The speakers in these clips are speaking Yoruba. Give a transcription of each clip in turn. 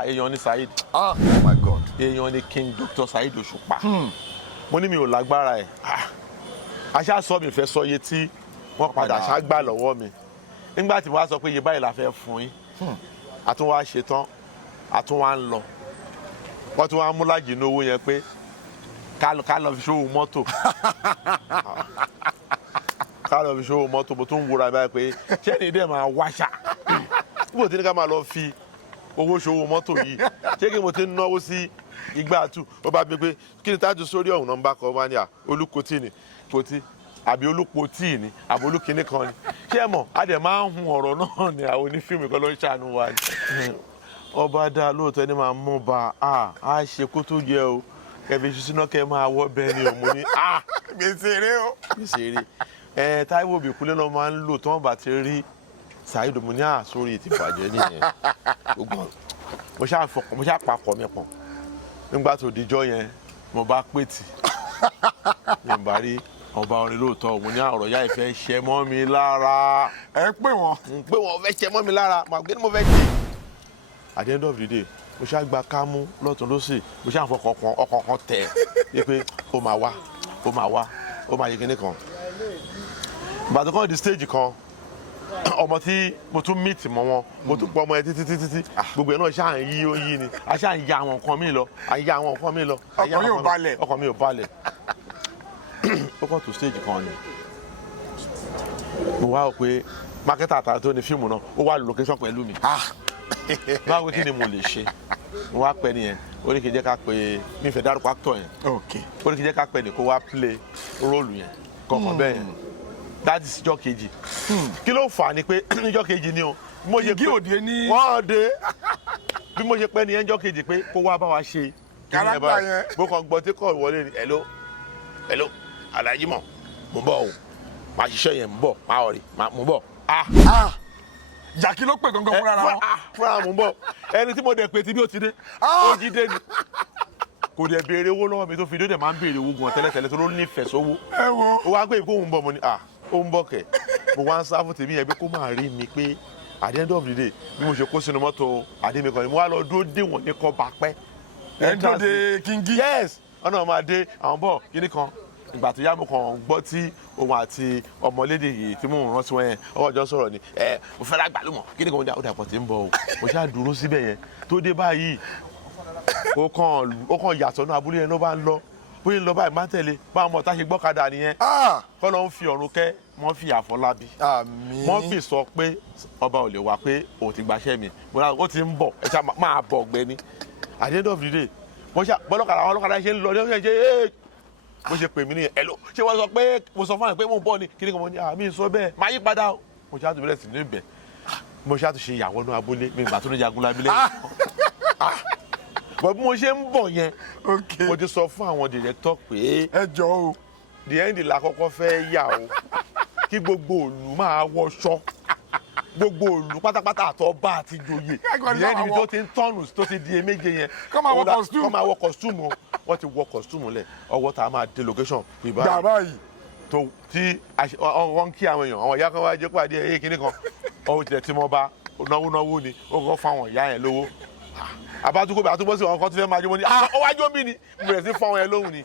èèyàn ni Saheed. Oh my God. Èèyàn ni King Dr. Saheed Osupa. Mo ní mi ò lágbára ẹ̀. Aṣá sọ mi fẹ́ sọ iye tí wọ́n padà ṣá gbà lọ́wọ́ mi. Nígbà tí wọ́n á sọ pé iye báyìí la fẹ́ fún yín. Àtún wá ṣe tán, àtún wá ń lọ. Wọ́n tún wá mú lájì ní owó yẹn pé ká lọ fi ṣòwò mọ́tò. Ká lọ fi ṣòwò mọ́tò, mo tún ń wúra báyìí pé ṣé ni dẹ́ máa wáṣà. Níbo tí ní ká máa lọ fi owó ṣòwò mọ́tò yìí. Ṣé kí mo ti ń náwó sí igbá àtú? Ó bá mi pé kí ni tájú sórí ọ̀hún náà ń bá kọ́ wá ní Olukoti ni Koti àbí Olukoti ni àbí Olukini kan ni. Ṣé ẹ mọ̀ a dẹ̀ máa ń hun ọ̀rọ̀ náà ni àwọn onífíìmù kan ló ń ṣàánú wa ni. Ọba dá lóòótọ́ ẹni máa mú ba á ṣe kó tó jẹ o kẹfì ṣíṣúná kẹ máa wọ́ bẹ́ẹ̀ ni òun ní gbèsè eré o. Gbèsè eré Táíwò Bìkúnlé náà máa ń lò tí wọ́n bá ti rí Saheed mo ní sórí ti bàjẹ́ nìyẹn. Mo ṣáà papọ̀ mi pọ̀ nígbà tó dijọ́ yẹn mo bá pè tì ní bá rí ọba orin lóòótọ́ mo ní ọ̀rọ̀ yá ìfẹ́ ṣẹ mọ́ mi lára. Ẹ pè wọ́n. Pé wọ́n fẹ́ ṣẹ mọ́ mi lára màá gbé ní mo fẹ́ ṣe. At the end of the day mo ṣáà gba kámú lọ́tún lọ́sì mo ṣáà fọkàn ọkàn kan tẹ̀ ẹ́ pé ó máa wá ó máa yẹ kíní kan. Ìgbà tó kàn di stage kan ọmọ tí mo tún meet mọ́ wọn mo tún pọ̀ ọmọ yẹn títí gbogbo ẹ̀ náà ṣáà ń yí ó yí ni a ṣáà ń ya àwọn nǹkan mi lọ ọkàn mi ò balẹ̀ ó kàn tó stage kan ni mo wá rò pé mákẹ́tà àtàrà tó ní fíìmù náà ó wà location pẹ̀lú mi báwo kí ni mo lè ṣe mo wá pẹ́ nìyẹn ó ní kí n jẹ́ ká pé mi fẹ́ dárúkọ actor yẹn ó ní kí n jẹ́ ká pẹ́ ní kó wá play role yẹn kọ̀ọ̀kan bẹ́ẹ̀ yẹn that is ìjọ́ kejì kí ló fà á ni pé ìjọ́ kejì ni o mo ṣe pé wọ́n dé bí mo ṣe pẹ́ ní ìjọ́ kejì pé kó wá bá wa ṣe kárátà yẹn bó kàn gbọ́ tí kò wọlé ni hello Alhaji mọ̀ mo bọ̀ o máa ṣiṣẹ́ yẹn mo bọ̀ máa ọ̀rẹ́ mo bọ̀ jàkí ló pè gangan fúnra wọn. fúnra mo bọ̀ ẹni tí mo dẹ̀ pé tí bí ó ti dé ó jí dé ni kò dẹ̀ béèrè owó lọ́wọ́ mi tó fi dé dẹ̀ máa ń béèrè owó gan tẹ́lẹ̀tẹ́lẹ̀ tó ló nífẹ̀ẹ́ sówó ó wá gbé ìkóhùn bọ̀ mo ní ó ń bọ̀ kẹ̀ mo wá ń sá fún tèmi yẹn pé kó máa rí mi pé at the end of the day bí mo ṣe kó sínú mọ́tò àdémi kan ni mo wá lọ dúró dé wọn ní kọ́ bá pẹ́. ẹ̀ ń dúró de kíngí. yes ọ̀nà máa dé àwọn bọ̀ kíní kan ìgbà tó yá mo kàn gbọ́ tí òun àti ọmọlédè yìí tí mò ń rántí wọn yẹn ọwọ́ jọ sọ̀rọ̀ ni mo fẹ́ lágbàlúmọ̀ kíní kan ó dàpọ̀ tí ń bọ̀ o mo ṣáà dúró síbẹ̀ yẹn tó dé báyìí ó kàn yàtọ̀ náà abúlé yẹn ló bá ń lọ bóyá ń lọ báyìí má tẹ̀lé báwọn ọmọ tá ṣe gbọ́kadà nìyẹn kọ́ ló ń fi ọ̀run kẹ́ wọ́n fi Àfọlábí wọ́n fi sọ pé ọba ò lè wá pé òun ti gbaṣẹ́ mi ó ti ń bọ̀ ẹ ṣá máa bọ̀ ọ̀gbẹ́ni at the end of the day bọ́lọ́kadà àwọn ọlọ́kadà ṣe ń lọ ní ọ̀sẹ̀ ṣe bó ṣe pè mí nìyẹn ẹ̀lò ṣé wọ́n sọ pé mo sọ fún àyè pé mo ń bọ̀ ni kí ni kò mọ̀ ní àmì sọ bẹ́ẹ̀ máa yí padà o mo ṣáà tún bẹ̀rẹ̀ sí ní ibẹ̀ mo ṣáà tún ṣe ìyàwó náà abúlé mi ìgbà tó ní jagun lábílẹ̀ bọ̀ bí mo ṣe ń bọ̀ yẹn mo ti sọ fún àwọn director pé ẹ jọ o the end la kọ́kọ́ fẹ́ yà o kí gbogbo òlù máa wọṣọ gbogbo òlù pátápátá àtọ́bá àti joyè the end tó ti ń tọ́nù tó ti di eméje yẹn kọ́ máa wọ costume wọ́n ti wọ costume lẹ̀ ọwọ́ tá a máa dé location gbàgbá yìí tó tí wọ́n kí àwọn èèyàn àwọn ìyá kan wá jẹ́ pàdé ẹ̀yẹ kínní kan ọ̀hún tilẹ̀ tí mo bá náwó ni ó kọ́ fáwọn ìyá yẹn lówó àbátúkọ̀ bí àtúbọ̀ sí àwọn kan tó fẹ́ máa jó mọ́ ni ó wá jó mí ni mo bẹ̀rẹ̀ sí fáwọn yẹn lóhùn ni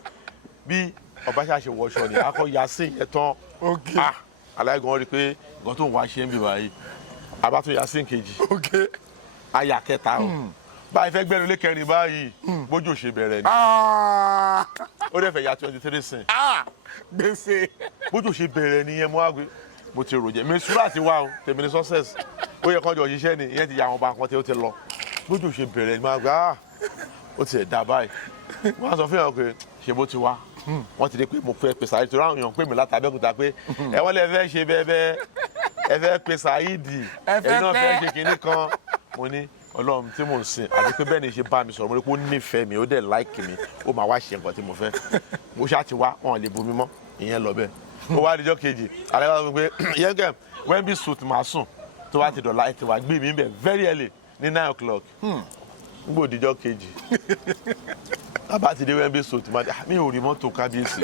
bí Ọbaṣá ṣe wọṣọ ni akọ yasin yẹn tán aláìgàn rí pé nǹkan tó ń wá ṣe ń bì báyìí abátún yasin kejì aya kẹta o báyìí fẹ́ gbẹ́nu lé kẹrin báyìí bójú ṣe bẹ̀rẹ̀ ni ó dẹ̀ fẹ́ ya 23 sin gbèsè bójú ṣe bẹ̀rẹ̀ ni yẹn mo wá gbé mo ti rò jẹ́ mi sùúrù àti wá o tèmi ní success ó yẹ kánjọ òṣìṣẹ́ ni ìyẹn ti ya àwọn ọba nǹkan tí ó ti lọ bójú ṣe bẹ̀rẹ̀ ni mo wá gbé ó ti ẹ̀ dá báyìí wọ́n á sọ fún yàn pé ṣe bó ti wá wọ́n ti di pé mo fẹ́ pe Saheed torí àwọn èèyàn pè mí láti Abẹ́òkúta pé ẹ wọ́n lè fẹ́ ṣe bẹ́ẹ̀ ẹ fẹ́ pe Saheed ẹ náà fẹ́ ṣe kinní kan mo ní Ọlọ́run tí mò ń sìn àti pé bẹ́ẹ̀ ni ṣe bá mi sọ̀rọ̀ mo rí pé ó nífẹ̀ẹ́ mi ó dẹ̀ láìkì mi ó máa wá ṣe nǹkan tí mo fẹ́ mo ṣáà ti wá wọn lè bu mi mọ́ ìyẹn lọ bẹ́ẹ̀ ó wá díjọ́ kejì àlẹ́ wá sọ pé Yemkem Wemby suit máa sùn tó wá ti dọ̀la ẹ ti wá gbé mi bẹ̀ very early ní 9 o'clock nígbò díjọ́ kejì bàbá ti dé Wemby suit máa dé mi ò rí mọ́tò kábíyèsí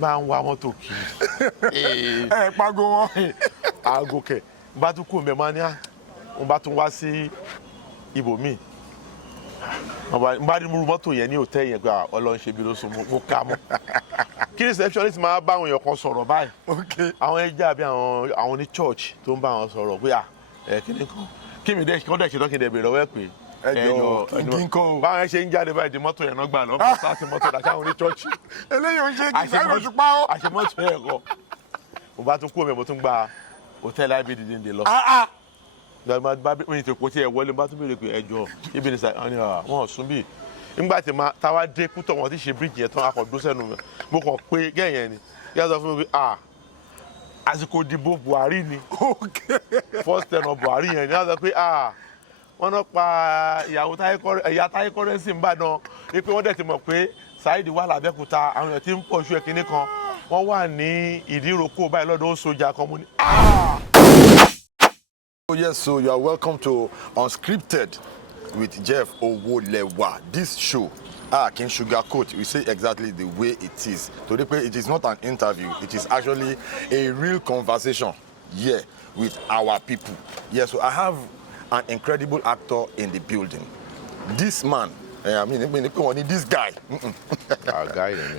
máa ń wá mọ́tò kiri ẹ pàgọ́ wọn aago kẹ̀ bá tún kú mẹ́ máa ní n bá tún wá sí ibòmíì n bá rí mọ́tò yẹn ní hòtẹ́ẹ̀lì yẹn pé Ọlọ́run ṣe bí ló sún mo ká mọ́ kí receptionist máa bá àwọn èèyàn kan sọ̀rọ̀ báyìí àwọn ẹja àbí àwọn ní church tó ń bá wọn sọ̀rọ̀ pé kíní kan kí mi dẹ́ kọ́ dẹ̀ ṣe tọ́kì dẹ̀ bèrè lọ́wọ́ ẹ̀ pé ẹjọ kínkó báwọn ẹ ṣe ń jáde báyìí di mọ́tò yẹn náà gbà lọ fún sáà ti mọ́tò dàtí àwọn ní church eléyìí ò ń ṣe kí sáyẹn oṣù pa ó. àṣemọ́tò yẹn kọ mo bá tún kú omi mo tún gba hòtẹ́ẹ̀lì ibd dìde lọ mi ti kò tí ẹ wọlé bá tún béèrè pé ẹjọ ibi ní sàyẹn wọn sún bí nígbà tí táwa dé kútọ̀ wọn ti ṣe bíríìjì yẹn tán akọ̀ dó sẹ́nu mo kàn pé gẹ́yẹn ni yíyá sọ fún mi pé àsìkò ìdìbò Buhari ni first term of Buhari yẹn ni yíyá sọ pé wọ́n náà pa ìyá Táyé Kọ́rẹ́nsì ń bàdàn wípé wọ́n dẹ̀ ti mọ̀ pé Saheed wà l'Abẹ́òkúta àwọn èèyàn ti ń pọ̀ ṣú ẹ̀kíní kan wọ́n wà ní ìdíròkó báyìí lọ́dọ̀ ó sojà kan mú ni. Oh yes, so you are welcome to Unscripted with Jeff Owolewa. This show, King Sugarcoat, we say exactly the way it is. Today, it is not an interview, it is actually a real conversation here with our people. Yes, so I have an incredible actor in the building. This man, this guy.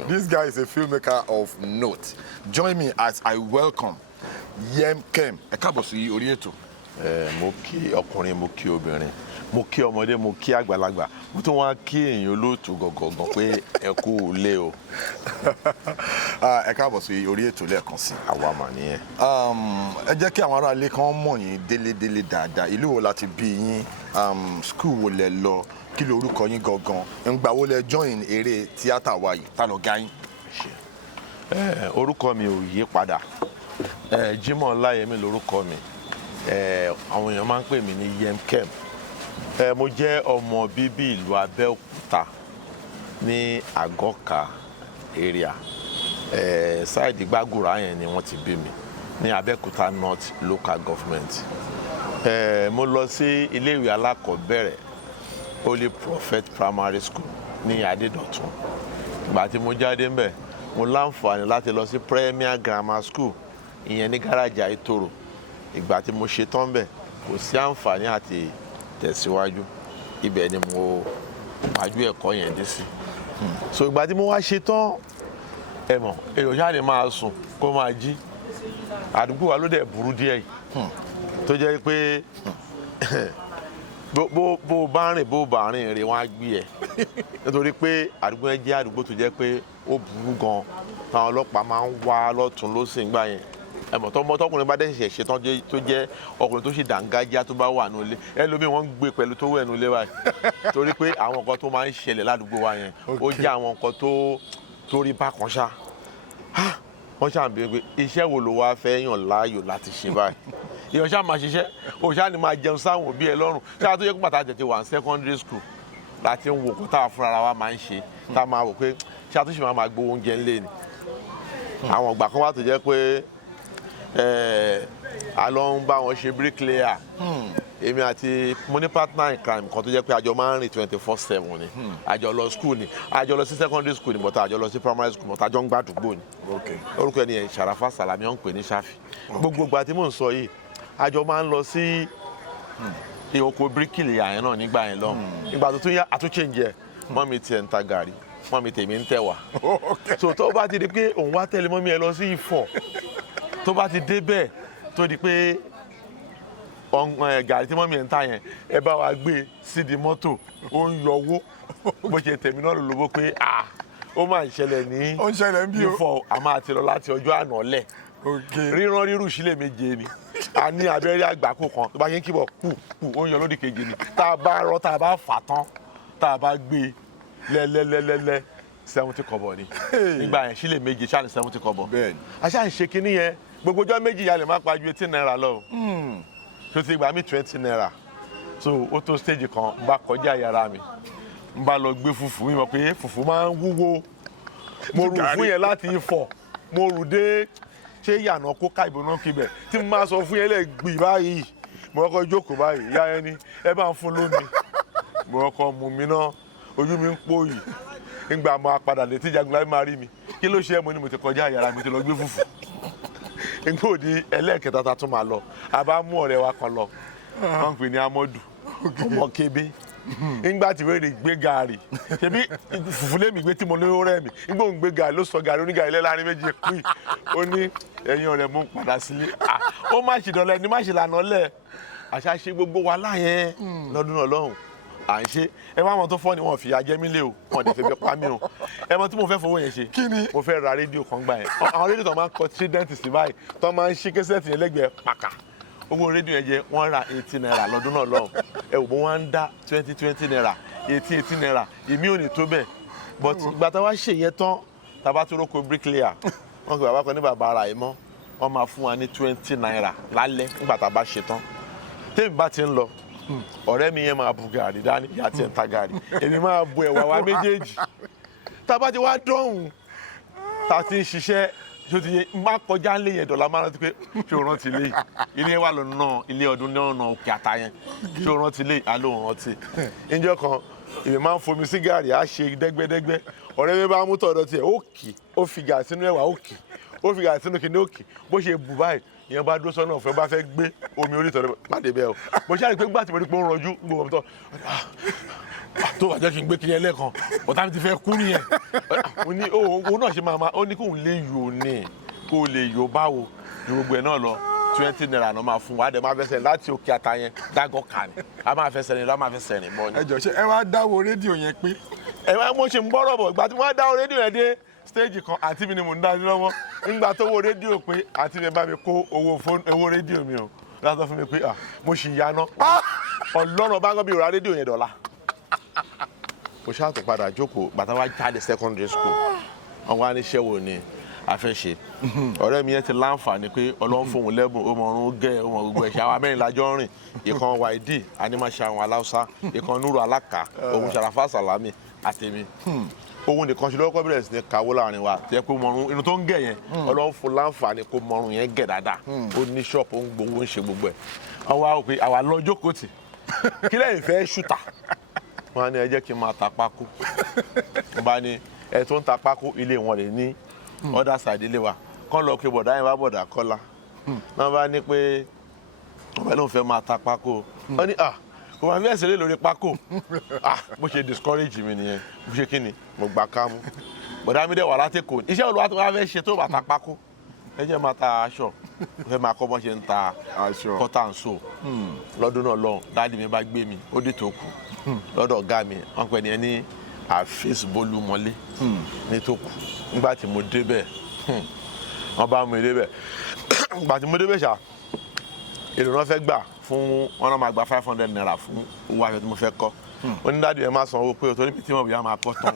This guy is a filmmaker of note. Join me as I welcome Yemkem. Mo kí ọkùnrin mo kí obìnrin mo kí ọmọdé mo kí àgbàlagbà mo tún wá kí èèyàn olóòtú gọ̀gọ̀gàn pé ẹ kú lé o. Ẹ káàbọ̀ sí orí ètò lẹ́ẹ̀kan sí. àwa mà nìyẹn. Ẹ jẹ́ kí àwọn ará ilé kan mọ̀ yín délédélé dáadáa. Ìlú wo la ti bí yín, school wo lẹ lọ, kí lorúkọ yín gangan, ǹgbà wo lẹ join eré tíátà wa yìí, ta ló ga yín. Orúkọ mi ò yí padà, Jimoh Ọláyẹmí lorúkọ mi. Àwọn èèyàn máa ń pè mí ní Yemkem. Mo jẹ́ ọmọ bíbí ìlú Abẹ́òkúta ní Àgọ́kà area. Saheed Gbàgùrà yẹn ni wọ́n ti bí mi ní Abẹ́òkúta North Local Government. Mo lọ sí iléèwé alákọ̀ọ́bẹ̀rẹ̀ Holy Prophet Primary School ní Adédọ̀tún. Ìgbà tí mo jáde ńbẹ̀ mo láǹfààní láti lọ sí Premier Grammar School ìyẹn ní gáràjì Àìtòrò. Ìgbà tí mo ṣe tán bẹ̀ kò sí àǹfààní àti tẹ̀síwájú ibẹ̀ ni mo pàjú ẹ̀kọ́ yẹn dé sí. So ìgbà tí mo wá ṣe tán ẹ mọ̀ èrò ṣáà lè máa sùn kó máa jí àdúgbò wa ló dẹ̀ burú díẹ̀ yìí tó jẹ́ pé bó bá rìn bó bá rìn rè wọ́n á gbé ẹ̀ nítorí pé àdúgbò yẹn jẹ́ àdúgbò tó jẹ́ pé ó burú gan táwọn ọlọ́pàá máa ń wá lọ́tún lósì ńgbà yẹn. Tọkùnrin bá dẹ̀ ṣẹ̀ṣẹ̀ ṣetán tó jẹ́ ọkùnrin tó ṣì dàńgájá tó bá wà nínú ilé ẹlòmíì wọ́n ń gbé pẹ̀lú tó wẹ̀ nínú ilé báyìí torí pé àwọn nǹkan tó máa ń ṣẹlẹ̀ ládùúgbò wa yẹn ó jẹ́ àwọn nǹkan tó rí bákan ṣá. Wọ́n ṣàǹbí pé iṣẹ́ wo ló wá fẹ́ yàn láàyò láti ṣe báyìí èèyàn ṣáà máa ṣiṣẹ́ òṣà ni máa jẹun sáwọn òbí ẹ lọ́rùn ṣáà tó yẹ kó pàtàkì tètè wà ní secondary school láti ń wo kó táwa fúnra wa máa ń ṣe tá a máa wò pé ṣáà tó ṣì máa gbowó oúnjẹ ńlẹ̀ ni. Àwọn ìgbà kan wà tó jẹ́ pé a lọ ń bá wọn ṣe bricklayer èmi àti mo ní partner in crime kan tó jẹ́ pé àjọ máa ń rìn 24/7 ni àjọ lọ school ni àjọ lọ sí secondary school ni bọ̀tà àjọ lọ sí primary school bọ̀tà àjọ ń gbàdúgbò ni orúkọ ẹni yẹn Sharafa Salami ó ń pè ní Ṣáfì. Gbogbo ìgbà tí mò ń sọ yìí àjọ máa ń lọ sí oko bricklayer yẹn náà nígbà yẹn lọ ìgbà tó tún yá àtúnṣe ẹ̀ mọ́mí tiẹ̀ ń ta gàrí mọ́mí tèmi ń tẹ̀wà so tó bá ti di pé òun wá tẹ̀lé mọ́mí ẹ lọ sí Ifọ̀ tó bá ti dé bẹ́ẹ̀ tó di pé gàrí tí mọ́mí ẹ̀ ń ta yẹn ẹ bá wa gbé sídi mọ́tò ó ń yọ owó bó ṣe tẹ̀mí náà lólobó pé ó máa ń ṣẹlẹ̀ ní Ifọ̀ a máa ti lọ láti ọjọ́ àná lẹ̀ ríran rírù sílẹ̀ méje ni a ní abẹ́rẹ́ àgbákò kan tó bá yẹn kíbọ̀ kù ó ń yọ lódì kejì ni tá a bá rọ tá a bá fà tán tá a bá gbé lẹ́lẹ́lẹ́lẹ́lẹ́ 70 kọ́bọ̀ ni nígbà yẹn sílẹ̀ méje ṣáà ní 70 kọ́bọ̀ aṣáà ń ṣe kinní yẹn gbogbo ọjọ́ méjì yà lè má pa ju 18 naira lọ tó ti gbà mí 20 naira so ó tó stage kan n bá kọjá yàrá mi n bá lọ gbé fùfú mi mọ̀ pé fùfú máa ń wúwo mo rù fún yẹn láti Ifọ̀ mo rù dé ṣé yànà kó ká ìbò náà kíbẹ̀ tí mo máa sọ fún yẹn lẹ́ gbì báyìí mo kọ́kọ́ jókòó báyìí ìyá ẹni ẹ bá ń fún lómi mo kọ́kọ́ mú mi náà ojú mi ń pòyì nígbà máa padà létí Jagunlabi máa rí mi kí ló ṣe é mo ní mo ti kọjá yàrá mi ti lọ gbé fùfú nígbà òdi ẹlẹ́ẹ̀kẹta ta tún máa lọ a bá mú ọ̀rẹ́ wa kan lọ wọ́n ń pè ní Amọ́dù ọmọ kébé nígbà tí wẹ́rẹ́ gbé gààrí ṣebí fùfúlé mi gbé tí mo lówó rẹ̀ mi nígbà òun gbé gààrí ló sọ gààrí onígààrí lẹ́láàrin méjì pín ó ní ẹ̀yìn ọ̀rẹ́ mú padà sílé ó má ṣe dọ̀lẹ́ ní má ṣe lànà lẹ̀ àṣà ṣe gbogbo wa láyẹn lọ́dún náà lọ́hùn à ń ṣe ẹ wá wọn tó fọ́ ni wọn fi ajẹ́ mi lé o wọn dẹ̀ fẹ́ bí pa mí o ẹ mọ tí mo fẹ́ fowó yẹn ṣe mo fẹ́ ra rédíò kan gbà yẹn àwọn rédíò tó máa ń kọ trident sí báyìí tó máa ń ṣí kẹsẹ̀tì yẹn lẹ́gbẹ̀ẹ́ pàkà owó rédíò yẹn jẹ́ wọ́n ra 80 naira lọ́dún náà lọ́hùn ẹ wò bó wọ́n ń dá 20 naira 80 naira èmi ò ní tó bẹ́ẹ̀ but ìgbà tá a wá ṣe yẹn tán tá a bá tó róko bricklayer wọn kò bàbá kan ní bàbá ara ẹ̀ mọ́ wọ́n máa fún wa ní 20 naira lálẹ́ nígbà tá a bá ṣe tán tèmi bá ti ń lọ ọ̀rẹ́ mi yẹn máa bu gàrí dání ìyá tí ń ta gàrí èmi máa bu ẹ̀wà wa méjèèjì tá a bá ti wá dọ̀hùn tá a ti ń ṣiṣẹ́ tó ti yẹ má kọjá ńlẹ̀ yẹn dọ̀là máa rántí pé ṣé o rántí lé ilé yẹn wà lọ́nà ilé ọdún náà òkè àtà yẹn ṣé o rántí lé àlọ́ òun rántí ìjọ kan èmi máa ń fomi sí gàrí á ṣe dẹ́gbẹ́dẹ́gbẹ́ ọ̀rẹ́ mi bá mú tọ̀dọ̀ tiẹ̀ ó kì ó fi gàrí sínú ẹ̀wà ó kì ó fi gàrí sínú kìnìún ó kì bó ṣe bù báyìí ìyẹn bá dúró sọ́nà ọ̀fẹ́ bá fẹ́ gbé omi orí ìtọ́jú má dé bẹ́ẹ̀ o mo ṣáà rí i pé gbà tí mo rí i pé ó ń rọjú gbogbo ọmọ tó wà jẹ́ kí n gbé kí yẹn lẹ́ẹ̀kan ọ̀tá mi ti fẹ́ kú nìyẹn mo ní òun náà ṣe máa ó ní kóun lè yò ní kó lè yò báwo ju gbogbo ẹ̀ náà lọ 20 naira náà máa fún wa dẹ̀ máa fẹsẹ̀ láti òkè ata yẹn dágọ́ kà ní a máa fẹsẹ̀ rìn lọ́wọ́ máa fẹsẹ̀ rìn bọ́ ni. ẹ jọ ṣe ẹ wá dáwọ́ rédíò yẹn pé. ẹ wá mo ṣe ń bọ́rọ̀ bọ̀ ìgbà tí wọ́n á dáwọ́ rédíò yẹn dé stage kan àti mi ni mò ń dá lọ́wọ́ nígbà tó wo rédíò pé àti mi bá mi kó owó rédíò mi o láti fún mi pé mo ṣì yaná ọlọ́run bá ń gbọ́ bí ìrora rédíò yẹn dọ̀la. mo ṣáàtò padà jókòó bàtà wá jáde secondary school wọn wá níṣẹ́ wo ni a fẹ́ ṣe ọ̀rẹ́ mi yẹn ti láǹfààní pé ọlọ́run fóun lẹ́bùn ó mọ ọrùn gẹ́ ó mọ gbogbo ẹ̀ṣẹ̀ àwọn mẹ́rin lájọ́ rìn ìkan wáìdì animaṣẹ́ àwọn aláùsá ìkan núrò alákà òun ṣàràfà sàlámì àtẹ̀mí òun nìkan ṣe lọ́kọ́ bẹ̀rẹ̀ sí ní kawó láàrin wa tẹ́ pé mọ̀rún inú tó ń gẹ̀ yẹn ọlọ́run fún láǹfààní kó mọ̀rún yẹn gẹ̀ dáadáa ó ní ṣọ́ọ̀pù ó ń gbowó ń ṣe gbogbo ẹ̀ àwa ò pé àwa lọ jókòó tì kí lẹ́yìn fẹ́ ṣùtà wọn á ní ẹ jẹ́ kí n máa ta pákó wọn bá ní ẹ tó ń ta pákó ilé wọn lè ní other side ilé wa kán lọ pé bọ̀dá yẹn wá bọ̀dá Kọ́lá wọn bá ní pé ọ̀bẹ ló ń fẹ́ máa ta pákó wọn ní kò máa fi ẹsẹ̀ lé lórí pákó bó ṣe discourage mi nìyẹn bó ṣe kí ni mo gbà ká mú bọ̀dá mi dẹ̀ wà láti kò ní iṣẹ́ olùwà tó wá fẹ́ ṣe tó bá ta pákó ẹ jẹ́ máa ta aṣọ fẹ́ máa kọ́ bọ́ ṣe ń ta cut and sew lọ́dún náà lọ́hùn dáàdì mi bá gbé mi ó dé tó kù lọ́dọ̀ ọ̀gá mi wọ́n pè ní ẹni àfẹ́sibólú mọ́lé ní tó kù nígbà tí mo débẹ̀ wọ́n bá mi débẹ̀ nígbà tí mo débẹ̀ ṣá èrò náà fẹ́ gbà fún wọn náà máa gba 500 naira fún owó aṣọ tí mo fẹ́ kọ́ onídàájú ẹ máa san owó pé torí tí wọn bìí máa kọ́ tán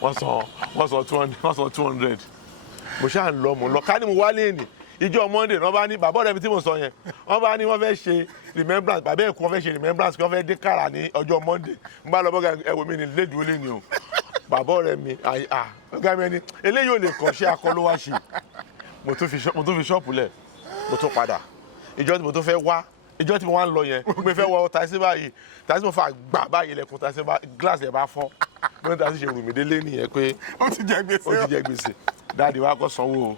wọ́n san 200 mo ṣáà ń lọ mo lọ ká ní mo wálé ní ìjọ Monday náà bá ní bàbá ọ̀rẹ́ mi tí mo sọ yẹn wọ́n bá ní wọ́n fẹ́ ṣe remembrance bàbá ẹ̀kú wọ́n fẹ́ ṣe remembrance kí wọ́n fẹ́ dé kára ní ọjọ́ Monday n bá lọ bọ́gà ẹ̀wọ̀ mi ní lédùú lé ní o bàbá ọ̀rẹ́ mi ọ̀gá mi ẹni eléyìí ò lè kọ́ ṣé akọ ló wá ṣe mo tún fi ṣọ́ọ̀pù lẹ̀ mo tún padà ìjọ tí mo tún fẹ́ wá ìjọ tí mo wá ń lọ yẹn mo fẹ́ wọ tàìsí báyìí tàìsí mo fà gbà báyìí ilẹ̀kùn tàìsí bá gíláàsì ẹ̀ bá fọ́ mo ní tàìsí ṣe rù mí délé nìyẹn pé ó ti jẹ gbèsè dáàdi wa kọ́ sanwó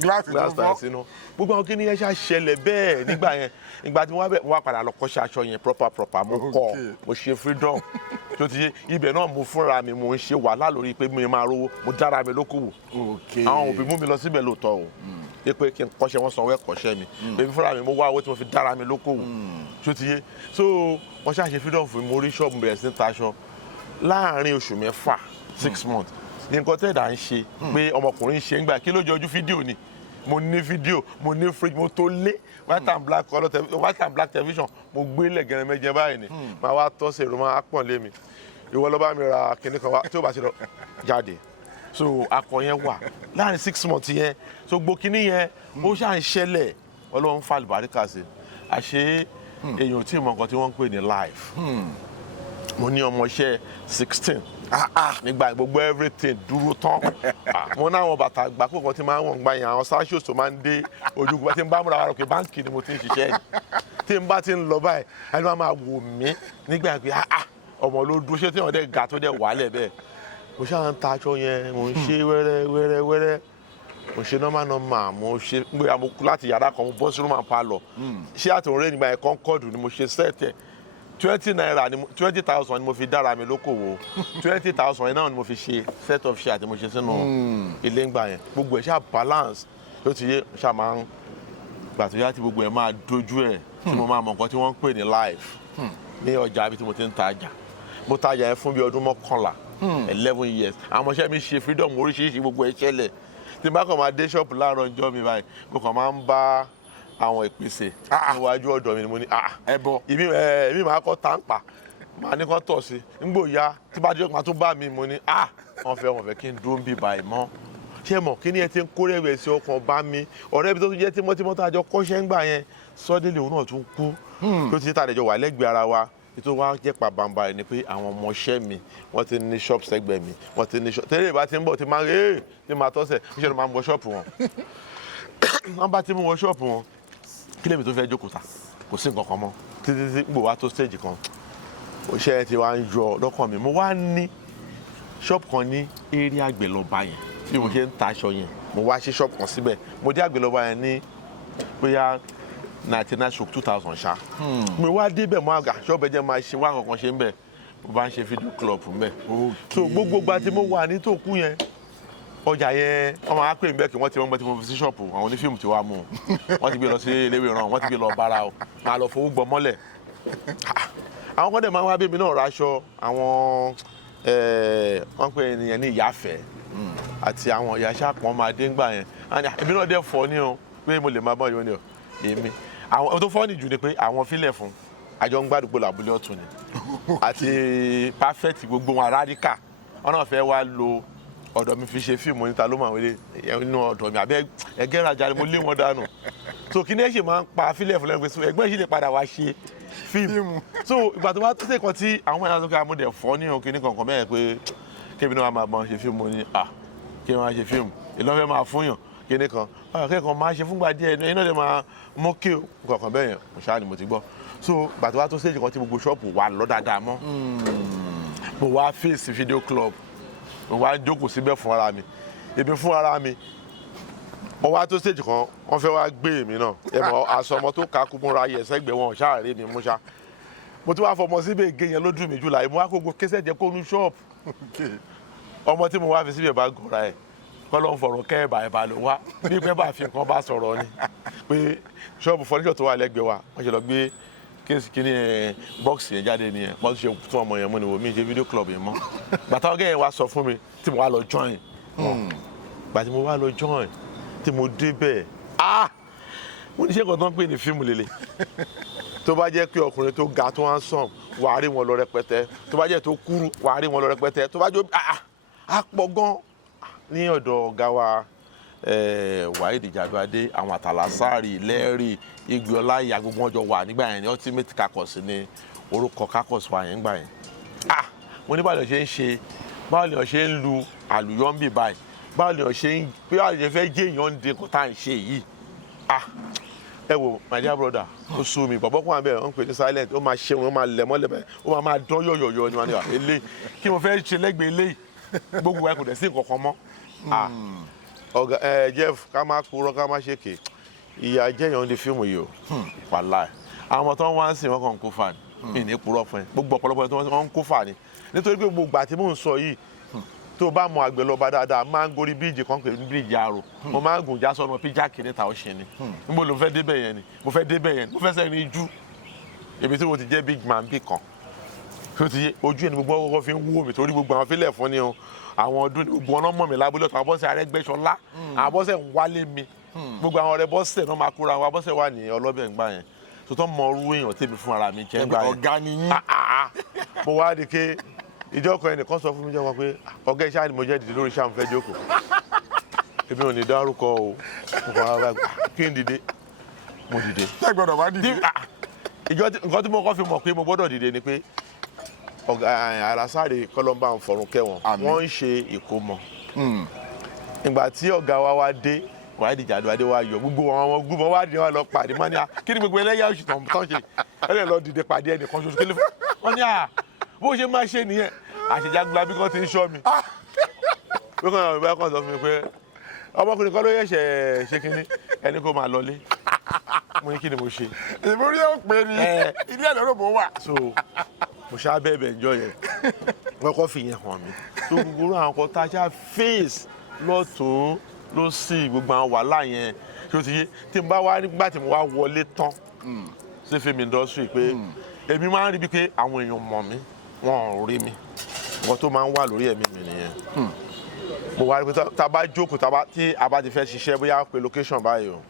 gíláàsì tó tàìsí náà gbogbo àwọn kíní yẹn ṣá ṣẹlẹ̀ bẹ́ẹ̀ nígbà yẹn ìgbà tí mo wá padà lọ kọ́ṣẹ́ aṣọ yẹn proper mo kọ́ mo ṣe freedom tó ti yé ibẹ̀ náà mo fúnra mi mo ń ṣe wàhálà lórí pé mi máa rówó mo dára mi lókòwò àwọn òbí mú mi lọ síbẹ̀ lóòótọ́ o pé kí n kọ́ṣẹ́ wọn sanwó ẹ̀kọ́ṣẹ́ mi bẹ́ẹ̀ fúnra mi mo wá owó tí mo fi dára mi lókòwò tó ti yé so wọ́n ṣáà ṣe freedom fún mi mo rí ṣọ́ọ̀bù bẹ̀rẹ̀ sí ní taṣọ láàárín oṣù mẹ́fà 6 months ní nǹkan tẹ́ẹ̀dá ń ṣe pé ọmọkùnrin ń ṣe ń gbà kí ló jọ ojú fídíò ni mo ní fídíò mo ní fridge mo tó lé white and black television mo gbé lẹ́gẹ̀rẹ́ mẹ́jẹ báyìí ni máa wá tọ́ sí èrò máa pọ̀n lé mi ìwọ ló bá mi ra kinní kan wá tí ó bá ti lọ jáde so akọ yẹn wà láàrin 6 months yẹn so gbó kinní yẹn ó ṣáà ń ṣẹlẹ̀ Ọlọ́run fa àlùbáríkà sí àṣé èèyàn tí mọ nǹkan tí wọ́n ń pè ní life mo ní ọmọọṣẹ́ 16 nígbà gbogbo everything dúró tán mo náà wọn bàtà àgbà púpọ̀ tí máa ń wọ̀n gbà yẹn àwọn sáṣíò tó máa ń dé ojú gbà tí n bá múra wà rò pé báńkì ni mo ti ń ṣiṣẹ́ tí n bá ti ń lọ báyìí ẹni máa máa wò mí nígbà pé ọmọ ló dúró ṣé tí wọn dẹ̀ ga tó dẹ̀ wálẹ̀ bẹ́ẹ̀ mo ṣáà ń ta aṣọ yẹn mo ń ṣe wẹ́rẹ́ mo ṣe normal mo ṣe gbé àmọ́ láti yàrá kan mo bọ́ sí room and parlour ṣé àtòrè nígbà yẹn Concord ni mo ṣe set ẹ̀ 20 naira ni 20,000 ni mo fi dára mi lókòwò 20,000 yẹn náà ni mo fi ṣe set of share àti mo ṣe sínú ilé ńgbà yẹn gbogbo ẹ̀ ṣáà balance ló ti yé ṣáà máa ń gbà tó yá tí gbogbo ẹ̀ máa dojú ẹ̀ tí mo máa mọ̀ nǹkan tí wọ́n ń pè ní live ní ọjà ibi tí mo ti ń tajà mo tajà yẹn fún bí ọdún 11 years àwọn ọmọọṣẹ́ mi ṣe freedom oríṣiríṣi gbogbo ẹ̀ ṣẹlẹ̀ tí n bá kàn máa dé ṣọ́ọ̀pù láàárọ̀ ọjọ́ mi báyìí mo kàn máa ń bá àwọn ìpèsè níwájú ọ̀dọ̀ mi ni mo ní ẹbọ èmi máa kọ́ tàǹpà máa ní kọ́ tọ̀ sí nígbò ya tí bá jẹ́ máa tún bá mi mo ní wọ́n fẹ́ kí n dúró ń bì báyìí mọ́ ṣé mọ̀ kí ni ẹ ti ń kórè rẹ̀ sí ọkàn bá mi ọ̀rẹ́ mi tó tún jẹ́ tímọ́tímọ́ tó àjọ kọ́ṣẹ́ ń gbà yẹn sọ́dẹ́lẹ̀ òun náà tún kú tó ti tàdéjọ wà lẹ́gbẹ̀ẹ́ ara wa ètò wa jẹ́ pàbàǹbà rẹ̀ ni pé àwọn ọmọọṣẹ́ mi wọ́n ti ní ṣọ́ọ̀bù sẹ́gbẹ̀ẹ́ mi wọ́n ti ní ṣọ́ọ̀bù tẹ́lẹ̀ bá ti ń bọ̀ ti máa ń ti máa tọ́sẹ̀ níṣẹ́ ló máa ń wọ ṣọ́ọ̀bù wọn wọ́n bá ti mú wọ ṣọ́ọ̀bù wọn kí lèmi tó fẹ́ jókòó ta kò sí nǹkan kan mọ́ títí gbò wá tó stage kan iṣẹ́ ti wá ń yọ lọ́kàn mi mo wá ní ṣọ́ọ̀bù kan ní eré àgbẹ̀lọba yẹn bí mo ṣe ń ta aṣọ yẹn mo wá sí ṣọ́ọ̀bù kan síbẹ̀ mo dé àgbẹ̀lọba yẹn ní bóyá 99/2000 ṣá mo wá débẹ̀ mo àgà ṣọ́ọ̀bù ẹ̀jẹ̀ máa ṣe wá kankan ṣe ń bẹ̀ mo bá ń ṣe fídíò club ń bẹ̀ so gbogbo gba tí mo wà ní tòkú yẹn ọjà yẹn ọmọ akpè mbẹ kí wọ́n ti mọ tí mo fi sí ṣọ́ọ̀pù àwọn onífíìmù ti wá mú wọ́n ti gbé lọ sí eléwé ìran wọ́n ti gbé lọ bára o máa lọ fowó gbọ́ mọ́lẹ̀ àwọn kan dẹ̀ máa ń wá bí mi náà raṣọ àwọn wọ́n pè ènìyàn ní ìyáfẹ́ àti àwọn ìyá sàpọ̀n máa dé ńgbà yẹn èmi náà dẹ̀ fọ́ ní o pé mo lè máa bọ́ ìwé ni o èmi àwọn tó fọ́ ní jù ni pé àwọn fílẹ̀ fún àjọ ń gbàdúgbò làbúlé ọ̀tún ni àti perfect gbogbo wọn radical wọn náà fẹ́ wá lo ọ̀dọ̀ mi fi ṣe fíìmù níta ló máa wọlé inú ọ̀dọ̀ mi àbí ẹgẹ́ rajà ni mo lé wọn dànù so kí ni ẹ ṣe máa ń pa fílẹ̀ fún lẹ́nu pé ẹgbẹ́ yìí lè padà wá ṣe fíìmù so ìgbà tó bá tó ṣe kan tí àwọn ẹ̀yà tó kí amúdẹ̀ fọ́ ní òkè ní kankan bẹ́ẹ̀ pé kébì náà máa bọ́n ṣe fíìmù ní kí wọ́n ṣe fíìmù ìlọ́fẹ́ máa fúnyàn kí ní kan kẹ́kọ̀ọ́ máa ṣe fúngbà díẹ̀ iná lè máa mókè kankan bẹ́ẹ̀ yẹn mo ṣáà ni mo ti gbọ́ so ìgbà tó bá tó ṣe kan tí gbogbo ṣọ́ọ̀pù wà lọ dáadáa mọ́ mo wá fèsì fídíò club mo wá jókòó síbẹ̀ fún ara mi èmi fún ara mi wọ́n wá tó stage kan wọ́n fẹ́ wá gbé èmi náà ẹ̀mọ́ aṣọ ọmọ tó ká kú múra yẹ̀ sẹ́gbẹ̀ẹ́ wọn ṣáàrẹ́ mi mú ṣá mo tún wá fọmọ síbẹ̀ gé yẹn lójú mi jù láì mo wá kó késẹ̀ jẹ́ kó nu ṣọ́ọ̀pù ọmọ tí mo wá fi síbẹ̀ bá gọ̀ọ́ra ẹ̀ kọ́ ló ń fọ̀rọ̀ kẹ́ ẹ̀bà ló wá bí pẹ́ bá fi nǹkan bá sọ̀rọ̀ ni pé ṣọ́ọ̀bù fọ́níṣọ̀ tó wà lẹ́gbẹ̀ẹ́ wa wọ́n ṣe lọ gbé kéèsì kí ni bọ́ọ̀sì yẹn jáde nìyẹn wọ́n ti ṣe tún ọmọ yẹn mú ni wò mí ṣe fídíò club yẹn mọ́ bàtà ọgẹ́ yẹn wá sọ fún mi tí mo wá lọ join gbàtí mo wá lọ join tí mo débẹ̀ mo ní ṣé nǹkan tó ń pè ní fíìmù lélẹ̀ tó bá jẹ́ pé ọkùnrin tó ga tó wá ń sàn wà á rí wọn lọ rẹpẹtẹ tó bá jẹ́ tó kúrú wà á rí wọn lọ rẹpẹtẹ tó bá jọ á pọ̀ gan ní ọ̀dọ̀ ọ̀gá wa Wáídì Jàdúadé àwọn àtàlásárì lẹ́rì Igbíọlá ìyá gbogbo wọn jọ wà nígbà yẹn ní ultimate kakọs ní orúkọ kakọs wa yẹn gbà yẹn mo ní báwo ni ṣe ń ṣe báwo ni ṣe ń lu àlùyọ́ ń bì báyìí báwo ni ṣe ń pé báwo ni fẹ́ jẹ́ èèyàn ń dín kó tá à ń ṣe yìí ẹ wo my dear brother ó sú mi bọ̀bọ̀ kún abẹ́ ọ̀ ń pè ní silent ó máa ṣe wọn ó máa lẹ̀ mọ́lẹ̀ bẹ́ẹ̀ ó máa dán yọ̀yọ̀yọ̀ ni wọn ni eléyìí kí mo fẹ́ ṣe lẹ́gbẹ̀ẹ́ eléyìí gbogbo wa kò dẹ̀ sí nǹkan kan mọ́ ọ̀gá Jeff ká má kúrò ká má ṣèké ìyá jẹ́yàn ní fíìmù yìí o wàláì àwọn ọmọ tó ń wá ń sìn wọn kàn ń kó fà ní ìní purọ́ fún ẹ gbogbo ọ̀pọ̀lọpọ̀ tó wọ́n ń kó fà ní nítorí pé gbogbo àti mò ń sọ yìí tó bá mọ Àgbẹ̀lọba dáadáa máa ń gorí bíríìjì kan pè ní bíríìjì Arò mo máa ń gùn já sọ́nà píjà kìíní ta ọ̀ṣẹ́ ni níbo ló fẹ́ débẹ̀ yẹn ni mo fẹ́ débẹ̀ yẹn mo fẹ́ sẹ́ni ijú èmi tí mo ti jẹ́ big man bí kan tó ti yé ojú ẹni gbogbo ọkọ̀ fi ń wú omi torí gbogbo àwọn fílẹ̀ fún ni o àwọn ọdún gbogbo ọ̀nà mọ̀ mí lábúlé ọ̀tún Abọ́sẹ̀ Arẹ́gbẹ́ṣọlá Abọ́sẹ̀ ń wálé mi gbogbo àwọn ọ̀rẹ́ Bọ́sẹ̀ náà máa kóra wọn Abọ́sẹ̀ wà ní ọlọ́bẹ̀ ńgbà yẹn tó tọ́ mọ orú èèyàn tèmi fún ara mi jẹ́ ńgbà yẹn ọ̀gá ni yín mo wá di ké ìjọ kan ẹnìkan sọ fún mi jẹ́ wọn pé ọ̀gá iṣẹ́ ni mo jẹ́ dìde lórí iṣẹ́ àmúfẹ́ jókòó èmi ò ní dárúkọ o kí n dìde mo dìde. ṣé gbọ́dọ̀ wá dìde. nǹkan tí mo kọ́ fi mọ̀ pé mo gbọ́dọ̀ dìde ni pé Àlàsárè kọ́lọ́mbà ń fọ̀run kẹ́wọ̀n wọ́n ń ṣe ìkómọ ìgbà tí ọ̀gá wa wá dé Wáídì Jàdúadé wá yọ gbogbo àwọn gúnmọ́ wá dé wá lọ pàdé mọ́ ní kí ni gbogbo ẹlẹ́yà oṣù tán ṣe ẹlẹ́ lọ dìde pàdé ẹnìkan ṣoṣo kílẹ̀ wọ́n ní bó ṣe máa ṣe nìyẹn àṣejágbá bí wọ́n ti ń ṣọ́ mi bí wọ́n kàn sọ fún mi pé ọmọkùnrin kan ló yẹ̀ṣẹ̀ ṣe kínní ẹni kó máa lọlé mo ní kí ni mo ṣe. ìmúrí ò pé ni ilé ẹ̀ lọ́rọ̀ bó wà. so mo ṣá bẹ́ẹ̀ jọ yẹn wọ́n kọ́ fi yẹn hàn mí tó gbogbo àwọn kan tá a ṣá face lọ́tún ló sì gbogbo àwọn wàhálà yẹn tí ó ti yé tí mo bá wá nígbà tí mo wá wọlé tán sí film industry pé èmi máa ń rí bí pé àwọn èèyàn mọ̀ mí wọn ò rí mi nǹkan tó máa ń wà lórí ẹ̀mí mi nìyẹn mo wá rí pé tá a bá jókòó tí a bá ti fẹ́ ṣiṣẹ́ bóyá pé location báyìí o